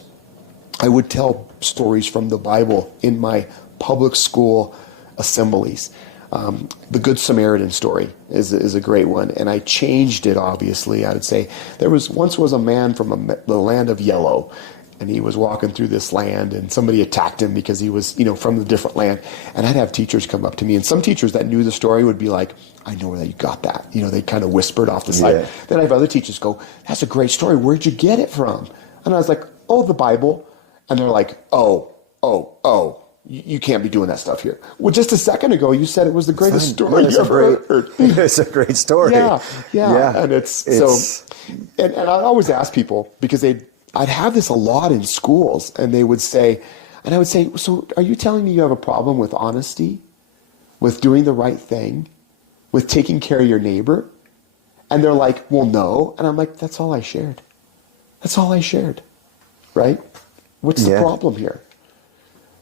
I would tell stories from the Bible in my public school assemblies. The Good Samaritan story is a great one, and I changed it, obviously. I would say once was a man from the land of yellow, and he was walking through this land, and somebody attacked him because he was, you know, from the different land. And I'd have teachers come up to me, and some teachers that knew the story would be like, I know where you got that. You know, they kind of whispered off the side. Yeah. Then I have other teachers go, that's a great story. Where'd you get it from? And I was like, oh, the Bible. And they're like, oh, you can't be doing that stuff here. Well, just a second ago, you said it was the greatest story you ever heard. It's a great story. Yeah. And it's so, and I'd always ask people, because I'd have this a lot in schools, and they would say, and I would say, so are you telling me you have a problem with honesty, with doing the right thing, with taking care of your neighbor? And they're like, well, no. And I'm like, that's all I shared. That's all I shared. Right? What's the problem here?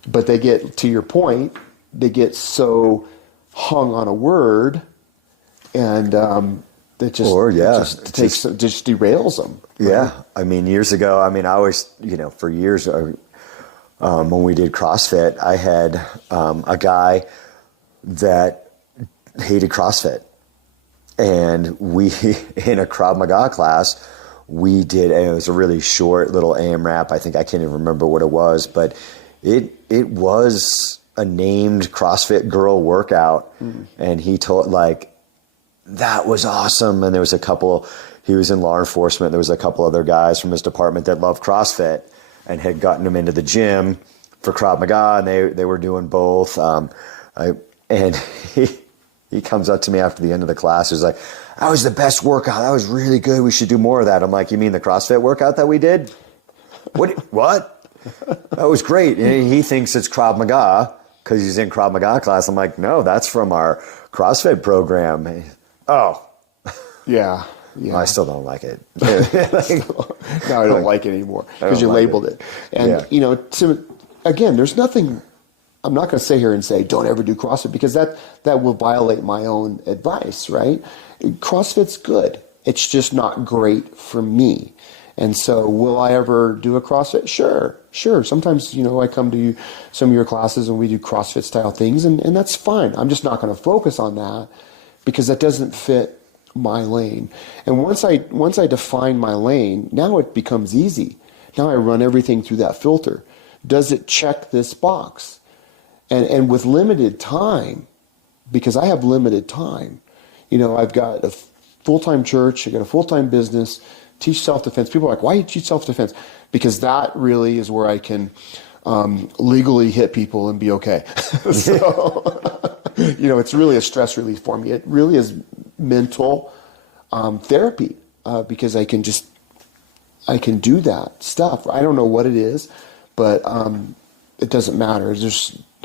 But they get, to your point, they get so hung on a word, and that just derails them. Right? Yeah. I mean, years ago, I always, you know, for years, when we did CrossFit, I had a guy that hated CrossFit. And we, in a Krav Maga class, we did, and it was a really short little AMRAP. I can't even remember what it was, but it was a named CrossFit girl workout. And he told, like, that was awesome. And there was he was in law enforcement. There was a couple other guys from his department that loved CrossFit and had gotten him into the gym for Krav Maga, and they were doing both. And he comes up to me after the end of the class. He's like, that was the best workout. That was really good. We should do more of that. I'm like, you mean the CrossFit workout that we did? What? That was great. And he thinks it's Krav Maga because he's in Krav Maga class. I'm like, no, that's from our CrossFit program. Oh. Yeah. Well, I still don't like it. No, I don't like it anymore because you labeled it. And, you know, again, there's nothing, I'm not going to sit here and say, don't ever do CrossFit, because that will violate my own advice, right? CrossFit's good. It's just not great for me. And so will I ever do a CrossFit? Sure. Sometimes, you know, I come to some of your classes and we do CrossFit style things, and that's fine. I'm just not going to focus on that because that doesn't fit my lane. And once I define my lane, now it becomes easy. Now I run everything through that filter. Does it check this box? And with limited time, because I have limited time, you know, I've got a full-time church, I've got a full-time business, teach self-defense. People are like, why do you teach self-defense? Because that really is where I can legally hit people and be okay. So, you know, it's really a stress relief for me. It really is mental therapy because I can do that stuff. I don't know what it is, but it doesn't matter.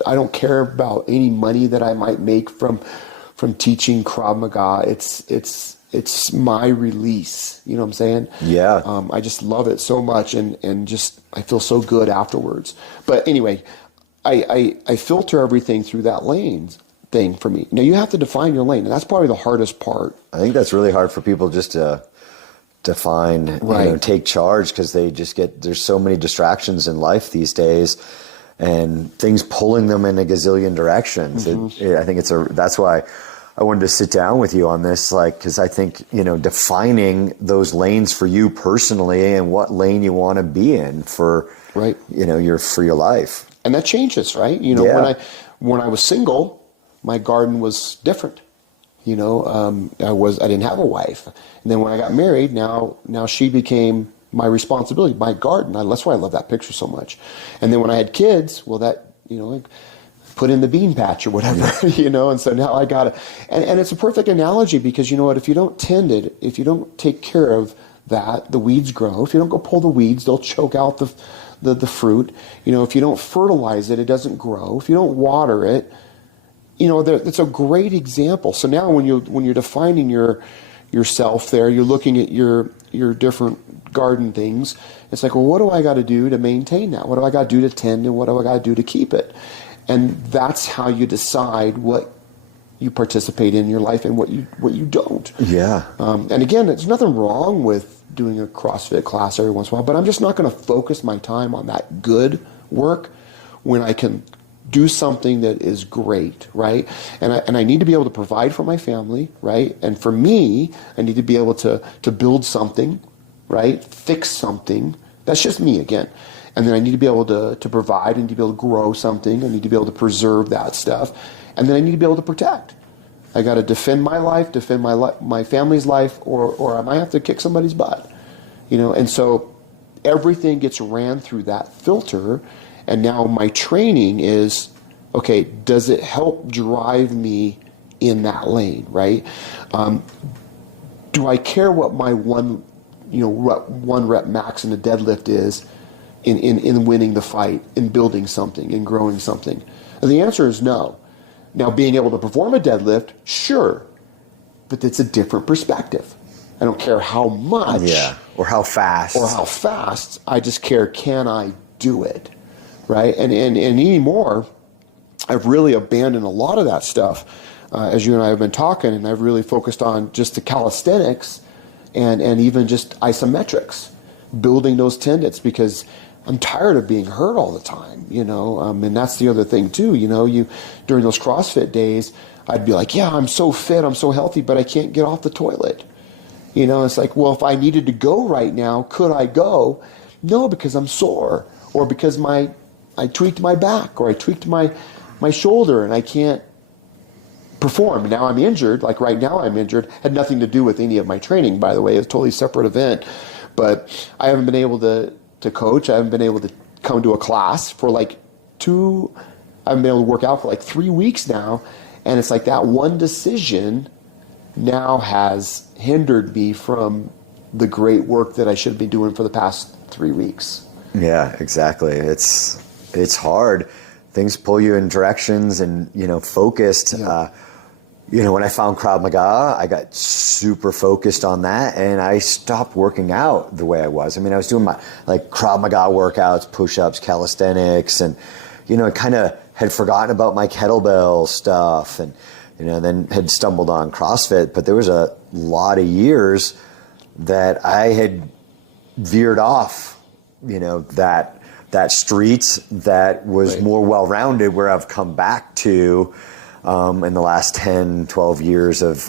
I don't care about any money that I might make from teaching Krav Maga. It's my release. You know what I'm saying? Yeah. I just love it so much, and just I feel so good afterwards. But anyway, I filter everything through that lane thing for me. Now you have to define your lane, and that's probably the hardest part. I think that's really hard for people just to define, right. You know, take charge, because there's so many distractions in life these days, and things pulling them in a gazillion directions. Mm-hmm. I think that's why I wanted to sit down with you on this, because I think, you know, defining those lanes for you personally and what lane you want to be in for, right. You know, for your life. And that changes, right? You know, when I was single, my garden was different. I didn't have a wife. And then when I got married, now she became my responsibility, my garden. That's why I love that picture so much. And then when I had kids, well, that, like, put in the bean patch or whatever, and so now I got it. And it's a perfect analogy because, you know what, if you don't tend it, if you don't take care of that, the weeds grow. If you don't go pull the weeds, they'll choke out the fruit. If you don't fertilize it, it doesn't grow. If you don't water it, it's a great example. So now when you're defining yourself there, you're looking at your different garden things. It's like, well, what do I got to do to maintain that? What do I got to do to tend, and what do I got to do to keep it? And that's how you decide what you participate in your life and what you don't. Yeah. And again, there's nothing wrong with doing a CrossFit class every once in a while, but I'm just not going to focus my time on that good work when I can do something that is great, right? And I need to be able to provide for my family, right? And for me, I need to be able to build something, right? Fix something. That's just me again. And then I need to be able to provide, I need to be able to grow something, I need to be able to preserve that stuff, and then I need to be able to protect. I got to defend my life, defend my family's life, or I might have to kick somebody's butt, And so everything gets ran through that filter, and now my training is, okay, does it help drive me in that lane, right? Do I care what my one rep max in the deadlift is in winning the fight, in building something, in growing something? And the answer is no. Now, being able to perform a deadlift, sure, but it's a different perspective. I don't care how much. Yeah, or how fast. I just care, can I do it, right? And anymore, I've really abandoned a lot of that stuff, as you and I have been talking, and I've really focused on just the calisthenics and even just isometrics, building those tendons, because I'm tired of being hurt all the time, and that's the other thing too, during those CrossFit days, I'd be like, yeah, I'm so fit, I'm so healthy, but I can't get off the toilet. It's like, well, if I needed to go right now, could I go? No, because I'm sore, or because I tweaked my back, or I tweaked my shoulder and I can't perform. Now I'm injured, like right now I'm injured, had nothing to do with any of my training, by the way, it's a totally separate event, but I haven't been able to coach. I haven't been able to come to a class for I haven't been able to work out for 3 weeks now. And it's like that one decision now has hindered me from the great work that I should have been doing for the past 3 weeks. Yeah, exactly. It's hard. Things pull you in directions and, focused. Yeah. When I found Krav Maga, I got super focused on that, and I stopped working out the way I was. I mean, I was doing my Krav Maga workouts, push-ups, calisthenics, and I kind of had forgotten about my kettlebell stuff, and then had stumbled on CrossFit. But there was a lot of years that I had veered off, that streets that was right. more well-rounded, where I've come back to. In the last 10, 12 years of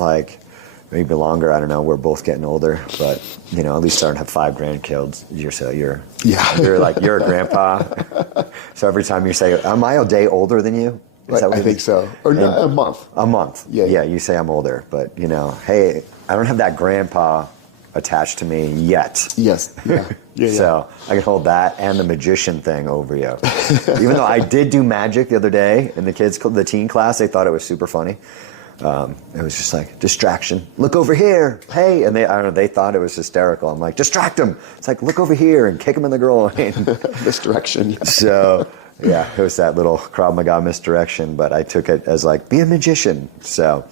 maybe longer, I don't know, we're both getting older, but at least I don't have 5 grandkids. You're a grandpa. So every time you say, am I a day older than you? Is that what I think so. Or no, a month. A month. Yeah, you say I'm older, but hey, I don't have that grandpa attached to me yet. Yes. Yeah. So I can hold that and the magician thing over you. Even though I did do magic the other day in the teen class, they thought it was super funny. It was just like distraction. Look over here, hey, and they thought it was hysterical. I'm like, distract him. It's like, look over here and kick him in the groin. Misdirection. Yeah. So yeah, it was that little Krav Maga misdirection, but I took it as be a magician. So.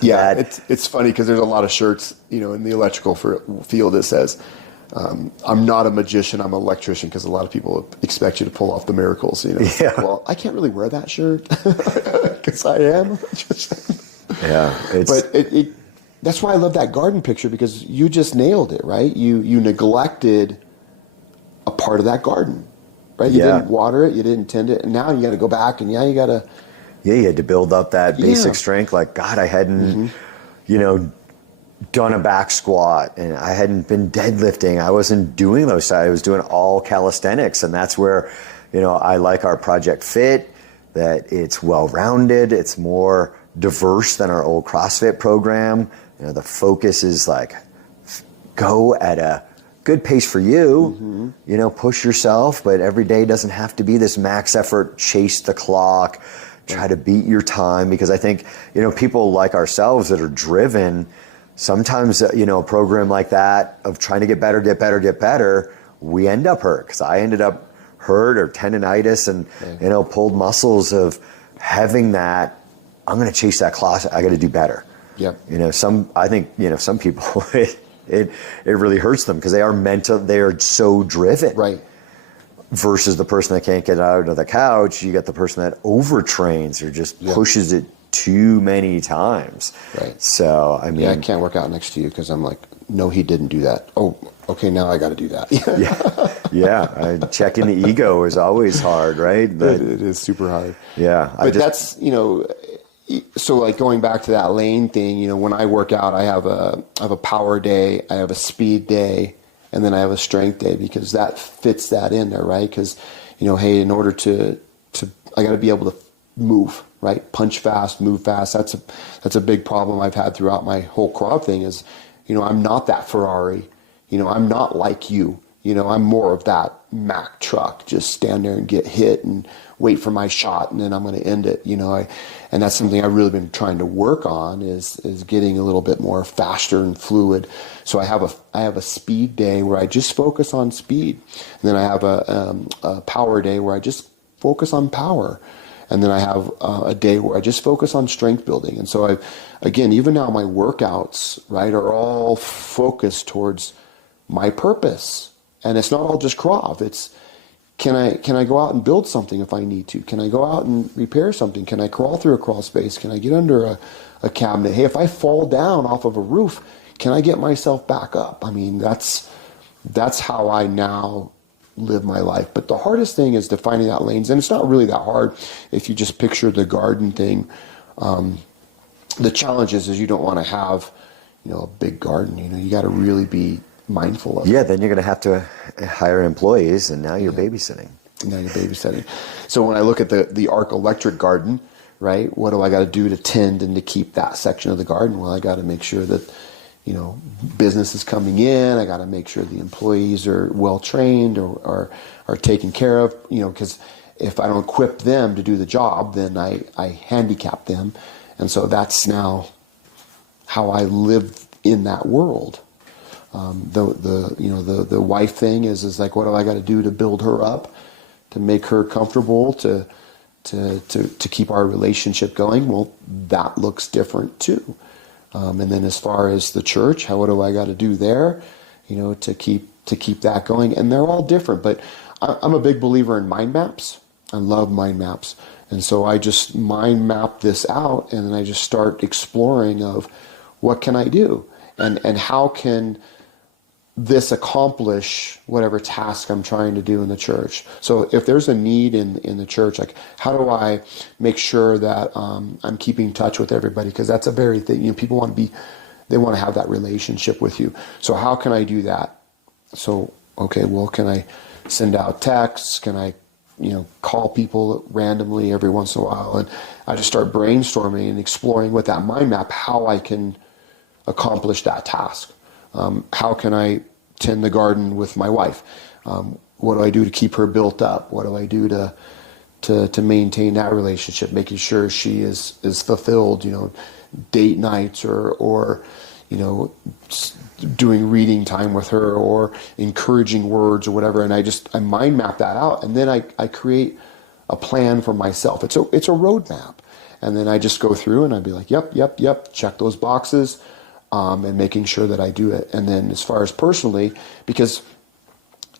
Yeah, it's funny because there's a lot of shirts, in the electrical field that says, I'm not a magician, I'm an electrician, because a lot of people expect you to pull off the miracles. Yeah. Well, I can't really wear that shirt because I am. Yeah. But that's why I love that garden picture, because you just nailed it, right? You neglected a part of that garden, right? You didn't water it, you didn't tend it, and now you got to go back and you got to. Yeah, you had to build up that basic strength. God, I hadn't, done a back squat, and I hadn't been deadlifting. I wasn't doing those. I was doing all calisthenics, and that's where, I like our Project Fit, that it's well-rounded. It's more diverse than our old CrossFit program. You know, the focus is like, go at a good pace for you, you know, push yourself, but every day doesn't have to be this max effort, chase the clock, try to beat your time. Because I think, you know, people like ourselves that are driven, sometimes, you know, a program like that of trying to get better, we end up hurt. Because I ended up hurt or tendonitis and, you know, pulled muscles of having that, I'm going to chase that clock, I got to do better. Yep. You know, I think, you know, some people, it really hurts them because they are so driven. Right. Versus the person that can't get out of the couch, you get the person that overtrains or just pushes it too many times. Right. So, I mean. Yeah, I can't work out next to you because I'm like, no, he didn't do that. Oh, okay, now I got to do that. Checking the ego is always hard, right? But, it is super hard. Yeah. But that's, you know, so like going back to that lane thing, you know, when I work out, I have a power day, I have a speed day, and then I have a strength day because that fits that in there, right? Because, you know, hey, in order to I got to be able to move, right? Punch fast, move fast. That's a big problem I've had throughout my whole crowd thing is, you know, I'm not that Ferrari. You know, I'm not like you. You know, I'm more of that Mack truck. Just stand there and get hit and wait for my shot, and then I'm going to end it. You know, and that's something I've really been trying to work on is getting a little bit more faster and fluid. So I have a speed day where I just focus on speed, and then I have a power day where I just focus on power, and then I have a day where I just focus on strength building. And so again, even now my workouts, right, are all focused towards my purpose. And it's not all just Krav. It's can I go out and build something if I need to? Can I go out and repair something? Can I crawl through a crawl space? Can I get under a cabinet? Hey, if I fall down off of a roof, can I get myself back up? I mean, that's how I now live my life. But the hardest thing is defining that lanes, and it's not really that hard if you just picture the garden thing. The challenge is you don't want to have, you know, a big garden. You know, you got to really be mindful of it. Yeah, then you're going to have to hire employees, and now you're babysitting. Now you're babysitting. So when I look at the Arc Electric garden, right, what do I got to do to tend and to keep that section of the garden? Well, I got to make sure that, you know, business is coming in. I got to make sure the employees are well trained or are taken care of, you know, because if I don't equip them to do the job, then I handicap them. And so that's now how I live in that world. The wife thing is like, what do I got to do to build her up, to make her comfortable, to keep our relationship going? Well, that looks different too. And then as far as the church, what do I got to do there, you know, to keep that going? And they're all different, but I'm a big believer in mind maps. I love mind maps. And so I just mind map this out, and then I just start exploring of what can I do, and how can this accomplish whatever task I'm trying to do in the church. So if there's a need in the church, like how do I make sure that I'm keeping touch with everybody? Because that's a very thing, you know, people want to have that relationship with you. So how can I do that? So, okay, well, can I send out texts? Can I, you know, call people randomly every once in a while? And I just start brainstorming and exploring with that mind map how I can accomplish that task. How can I tend the garden with my wife? What do I do to keep her built up? What do I do to maintain that relationship, making sure she is fulfilled, you know, date nights or you know, doing reading time with her or encouraging words or whatever. And I mind map that out, and then I create a plan for myself. It's a roadmap. And then I just go through and I'd be like, yep, check those boxes. And making sure that I do it. And then as far as personally, because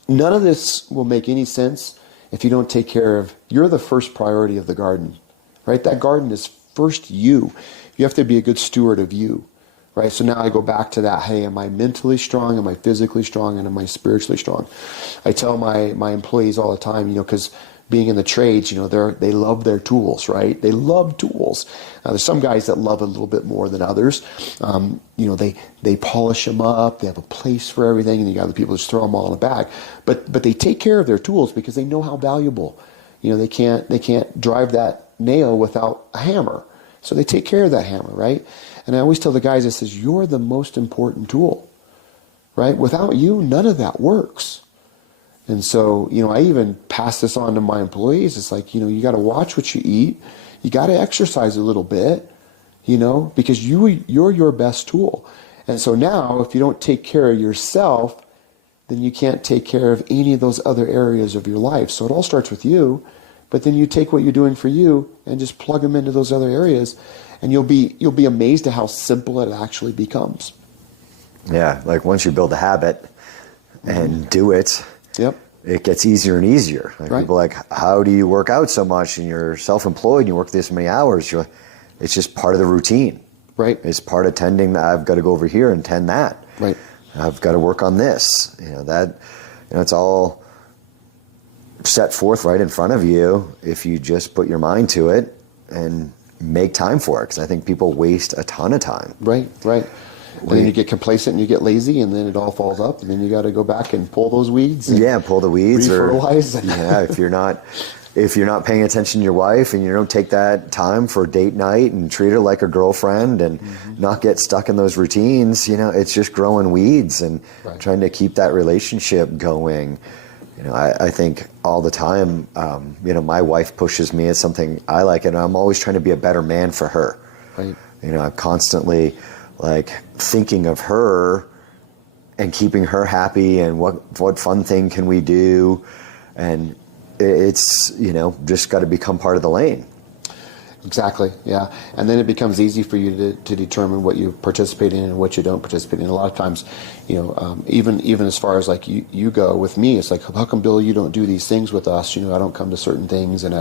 none of this will make any sense if you don't take care of, you're the first priority of the garden, right? That garden is first you. You have to be a good steward of you, right? So now I go back to that, hey, am I mentally strong? Am I physically strong? And am I spiritually strong? I tell my employees all the time, you know, because being in the trades, you know, they love their tools, right? They love tools. Now, there's some guys that love it a little bit more than others. You know, they polish them up. They have a place for everything, and you got other people just throw them all in a bag. But they take care of their tools because they know how valuable. You know, they can't drive that nail without a hammer. So they take care of that hammer, right? And I always tell the guys, I says, you're the most important tool, right? Without you, none of that works. And so, I even pass this on to my employees. It's like, you got to watch what you eat. You got to exercise a little bit, because you're your best tool. And so now, if you don't take care of yourself, then you can't take care of any of those other areas of your life. So it all starts with you, but then you take what you're doing for you and just plug them into those other areas, and you'll be amazed at how simple it actually becomes. Yeah, like once you build a habit and do it, yep, it gets easier and easier. Like right. People are like, how do you work out so much and you're self-employed and you work this many hours? It's just part of the routine. Right. It's part of tending that I've got to go over here and tend that. Right. I've got to work on this. It's all set forth right in front of you if you just put your mind to it and make time for it. Because I think people waste a ton of time. Right. And then you get complacent and you get lazy, and then it all falls up, and then you got to go back and pull those weeds. Pull the weeds, refertilize. If you're not paying attention to your wife and you don't take that time for date night and treat her like a girlfriend and not get stuck in those routines, it's just growing weeds and trying to keep that relationship going. I think all the time, my wife pushes me at something I like, and I'm always trying to be a better man for her. Right. I'm constantly thinking of her and keeping her happy and what fun thing can we do, and it's just got to become part of the lane. Exactly, yeah. And then it becomes easy for you to determine what you participate in and what you don't participate in. A lot of times, even as far as like you go with me, it's like, how come, Bill, you don't do these things with us? I don't come to certain things, and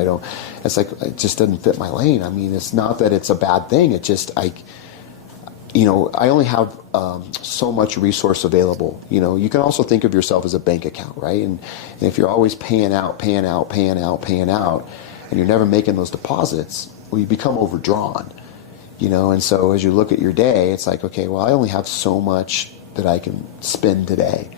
it's like, it just doesn't fit my lane. I mean, it's not that it's a bad thing. It just, I only have so much resource available. You can also think of yourself as a bank account, right? And if you're always paying out, and you're never making those deposits, well, you become overdrawn, And so as you look at your day, it's like, okay, well, I only have so much that I can spend today.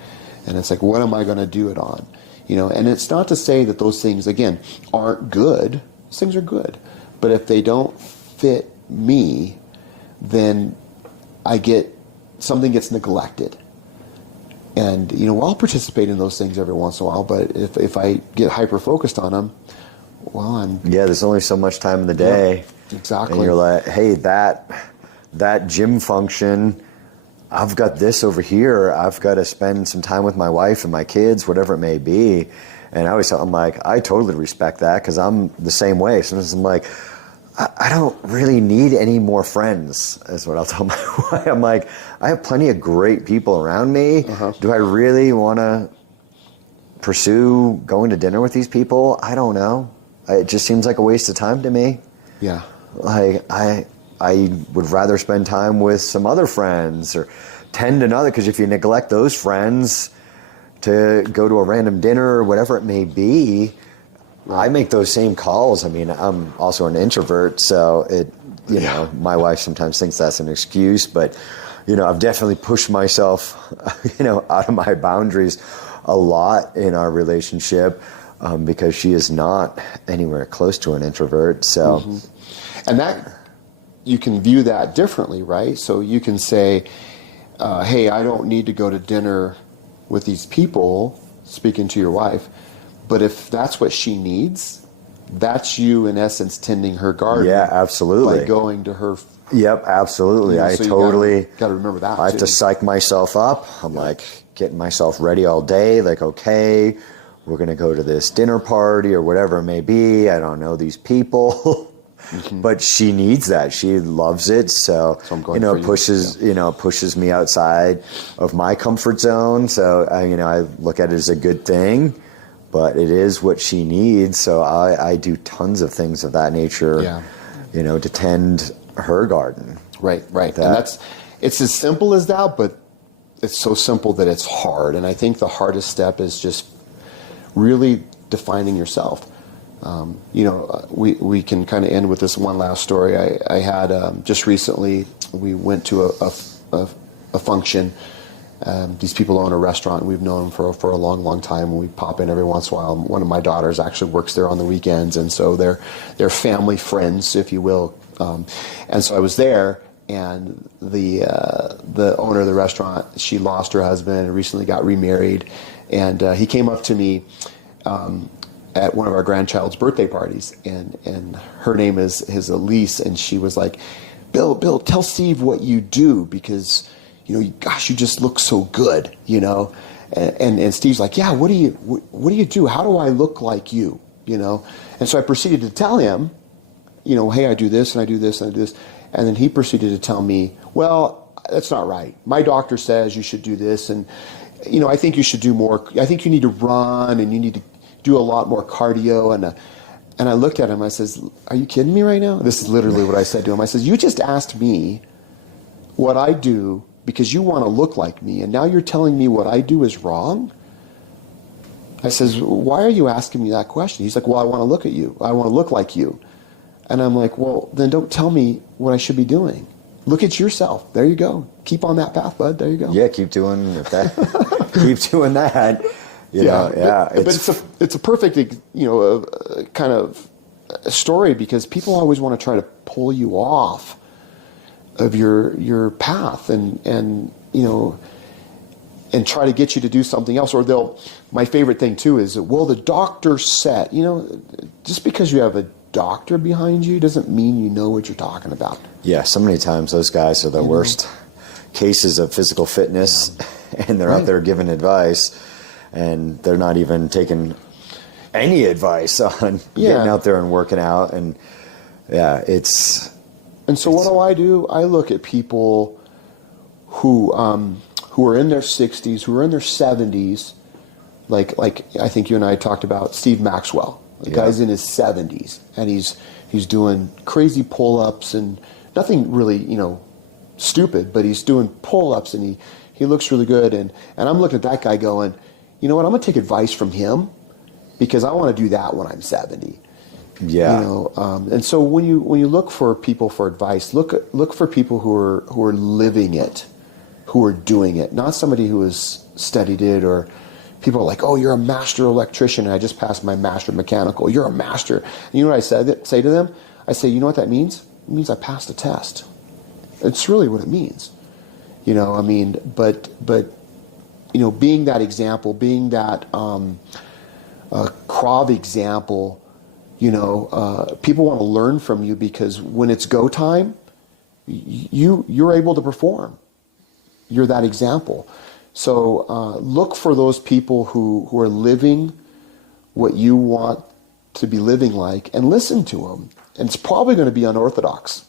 And it's like, what am I going to do it on? And it's not to say that those things, again, aren't good. Those things are good. But if they don't fit me, then something gets neglected. And, I'll participate in those things every once in a while, but if I get hyper-focused on them, well, there's only so much time in the day. Yeah, exactly. And you're like, hey, that gym function, I've got this over here. I've got to spend some time with my wife and my kids, whatever it may be. And I'm like, I totally respect that, because I'm the same way. Sometimes I'm like, I don't really need any more friends, is what I'll tell my wife. I'm like, I have plenty of great people around me. Do I really want to pursue going to dinner with these people? I don't know. It just seems like a waste of time to me. Yeah. Like, I would rather spend time with some other friends or tend another, because if you neglect those friends to go to a random dinner or whatever it may be, I make those same calls. I mean, I'm also an introvert, so my wife sometimes thinks that's an excuse, but, I've definitely pushed myself, out of my boundaries a lot in our relationship, because she is not anywhere close to an introvert. So, and that, you can view that differently, right? So you can say, hey, I don't need to go to dinner with these people, speaking to your wife, but if that's what she needs, that's you, in essence, tending her garden. Yeah, absolutely. By going to her. Yep, absolutely. So I totally got to remember that. I have to psych myself up. I'm like getting myself ready all day. Like, okay, we're going to go to this dinner party or whatever it may be. I don't know these people. But she needs that. She loves it. So I'm going pushes me outside of my comfort zone. So I look at it as a good thing. But it is what she needs, so I do tons of things of that nature, to tend her garden. Right. And it's as simple as that, but it's so simple that it's hard. And I think the hardest step is just really defining yourself. We can kind of end with this one last story. I had just recently, we went to a function. These people own a restaurant, and we've known them for a long, long time. And we pop in every once in a while. One of my daughters actually works there on the weekends, and so they're family friends, if you will, And so I was there, and the owner of the restaurant, she lost her husband and recently got remarried, and he came up to me at one of our grandchild's birthday parties, and her name is Elise, and she was like, Bill, tell Steve what you do, because gosh, you just look so good, and Steve's like, yeah, what do you do? How do I look like you? And so I proceeded to tell him, hey, I do this and I do this and I do this. And then he proceeded to tell me, well, that's not right. My doctor says you should do this. And, I think you should do more. I think you need to run and you need to do a lot more cardio. And I looked at him, I says, are you kidding me right now? This is literally what I said to him. I says, you just asked me what I do because you want to look like me. And now you're telling me what I do is wrong? I says, why are you asking me that question? He's like, well, I want to look at you. I want to look like you. And I'm like, well, then don't tell me what I should be doing. Look at yourself. There you go. Keep on that path, bud. There you go. Yeah, keep doing that. Keep doing that. But it's a perfect, kind of story, because people always want to try to pull you off of your path and try to get you to do something else. Or my favorite thing too is, well, the doctor said, just because you have a doctor behind you doesn't mean you know what you're talking about. Yeah, so many times those guys are the worst cases of physical fitness, and they're out there giving advice, and they're not even taking any advice on getting out there and working out. And And so what do? I look at people who are in their 60s, who are in their 70s, like I think you and I talked about Steve Maxwell. The guy's in his 70s, and he's doing crazy pull-ups and nothing really, stupid, but he's doing pull-ups, and he looks really good. And I'm looking at that guy going, you know what, I'm going to take advice from him, because I want to do that when I'm 70. Yeah. And so when you look for people for advice, look for people who are living it, who are doing it, not somebody who has studied it. Or people are like, oh, you're a master electrician, and I just passed my master mechanical. You're a master. And you know what I say to them? I say, you know what that means? It means I passed a test. It's really what it means. But being that example, being that Krav example, people want to learn from you, because when it's go time, you're able to perform. You're that example. So look for those people who are living what you want to be living like, and listen to them. And it's probably going to be unorthodox.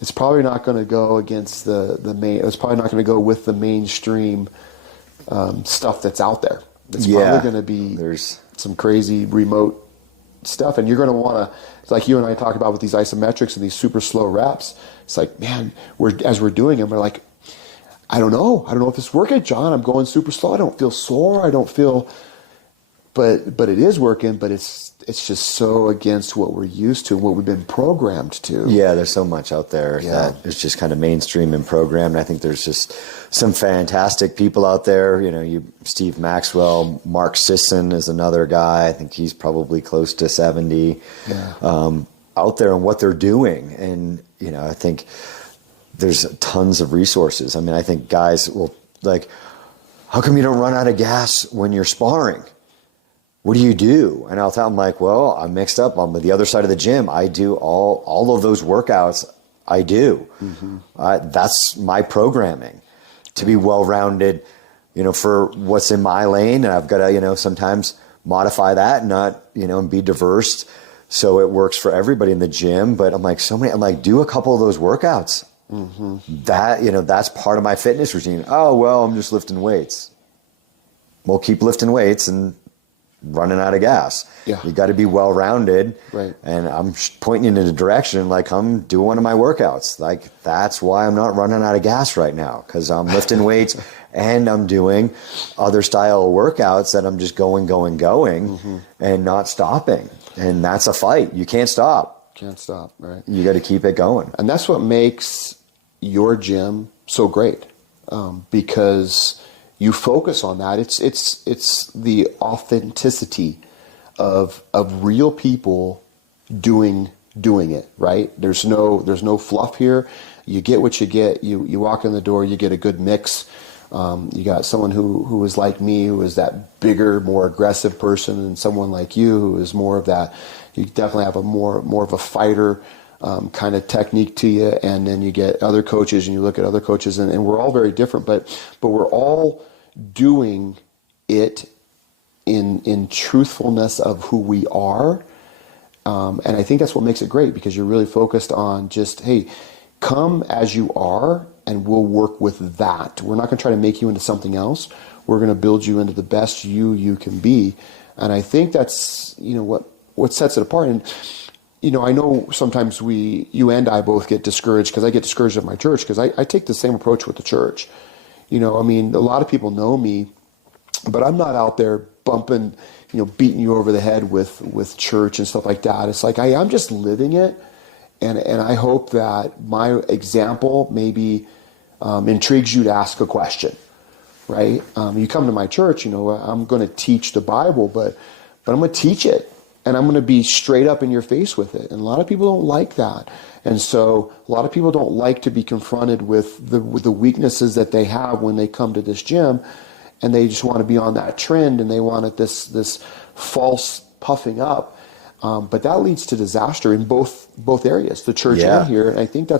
It's probably not going to go against the main. It's probably not going to go with the mainstream stuff that's out there. It's probably going to be some crazy remote stuff, and you're going to want to, like you and I talk about with these isometrics and these super slow reps. It's like, man, as we're doing them, we're like, I don't know if it's working, John. I'm going super slow. I don't feel sore. I don't feel, but it is working. But it's just so against what we're used to, what we've been programmed to. Yeah, there's so much out there that is just kind of mainstream and programmed. I think there's just some fantastic people out there. Steve Maxwell, Mark Sisson is another guy. I think he's probably close to 70 out there, and what they're doing. And, I think there's tons of resources. I mean, I think guys will like, how come you don't run out of gas when you're sparring? What do you do? And I'll tell them, like, well, I'm mixed up. I'm the other side of the gym. I do all of those workouts. I do. Mm-hmm. That's my programming, to be well-rounded, for what's in my lane. And I've got to, sometimes modify that and not, and be diverse so it works for everybody in the gym. But I'm like, do a couple of those workouts. Mm-hmm. That, that's part of my fitness routine. Oh, well, I'm just lifting weights. Well, keep lifting weights and running out of gas. Yeah. You got to be well-rounded. Right. And I'm pointing you in a direction, like, I'm doing one of my workouts. Like, that's why I'm not running out of gas right now, because I'm lifting weights and I'm doing other style workouts that I'm just going, mm-hmm. and not stopping. And that's a fight. You can't stop. Can't stop, right? You got to keep it going. And that's what makes your gym so great, because you focus on that. It's the authenticity of real people doing doing it, right? There's no fluff here. You get what you get. You walk in the door, you get a good mix. You got someone who is like me, who is that bigger, more aggressive person, and someone like you who is more of that. You definitely have a more of a fighter kind of technique to you. And then you get other coaches, and you look at other coaches, and we're all very different, but we're all doing it in truthfulness of who we are. And I think that's what makes it great, because you're really focused on just, hey, come as you are, and we'll work with that. We're not going to try to make you into something else. We're going to build you into the best you can be. And I think that's, what sets it apart. And, I know sometimes you and I both get discouraged, because I get discouraged at my church, because I take the same approach with the church. A lot of people know me, but I'm not out there bumping, beating you over the head with church and stuff like that. It's like, I'm just living it. And I hope that my example maybe intrigues you to ask a question, right? You come to my church, I'm going to teach the Bible, but I'm going to teach it, and I'm going to be straight up in your face with it. And a lot of people don't like that. And so a lot of people don't like to be confronted with the weaknesses that they have when they come to this gym, and they just want to be on that trend, and they want this false puffing up. But that leads to disaster in both areas, the church and here. And I think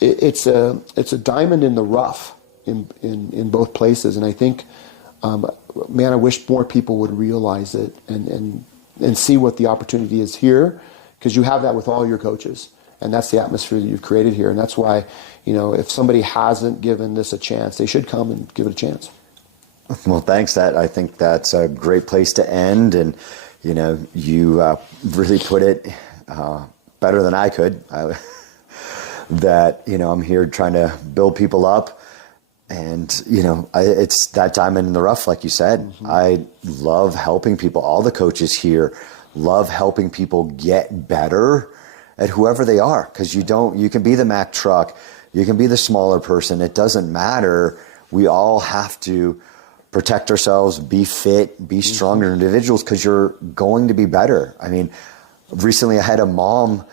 it's a diamond in the rough in both places. And I think, I wish more people would realize it and see what the opportunity is here, because you have that with all your coaches, and that's the atmosphere that you've created here. And that's why, if somebody hasn't given this a chance, they should come and give it a chance. Well, thanks. I think that's a great place to end. And you really put it better than I could. I'm here trying to build people up, and it's that diamond in the rough, like you said. Mm-hmm. I love helping people. All the coaches here love helping people get better at whoever they are, because you can be the Mack truck, you can be the smaller person. It doesn't matter. We all have to protect ourselves, be fit, be stronger individuals, because you're going to be better. I mean, recently I had a mom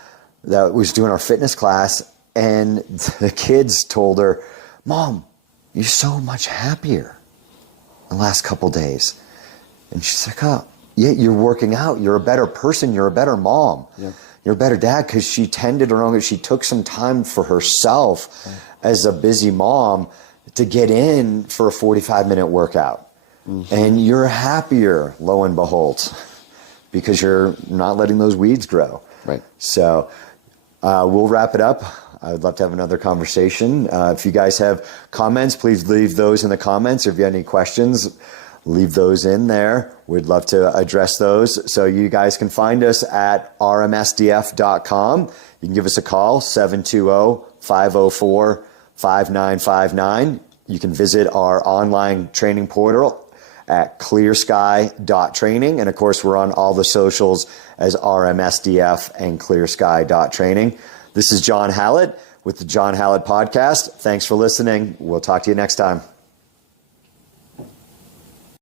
that was doing our fitness class, and the kids told her, "Mom, you're so much happier the last couple days." And she's like, "Oh, yeah, you're working out. You're a better person. You're a better mom. Yeah. You're a better dad," because she tended her own. She took some time for herself as a busy mom to get in for a 45-minute workout. Mm-hmm. And you're happier, lo and behold, because you're not letting those weeds grow. Right. So we'll wrap it up. I would love to have another conversation. If you guys have comments, please leave those in the comments. Or if you have any questions, leave those in there. We'd love to address those. So you guys can find us at rmsdf.com. You can give us a call, 720-504-5959. You can visit our online training portal at ClearSky.Training. And of course, we're on all the socials as RMSDF and ClearSky.Training. This is John Hallett with the John Hallett Podcast. Thanks for listening. We'll talk to you next time.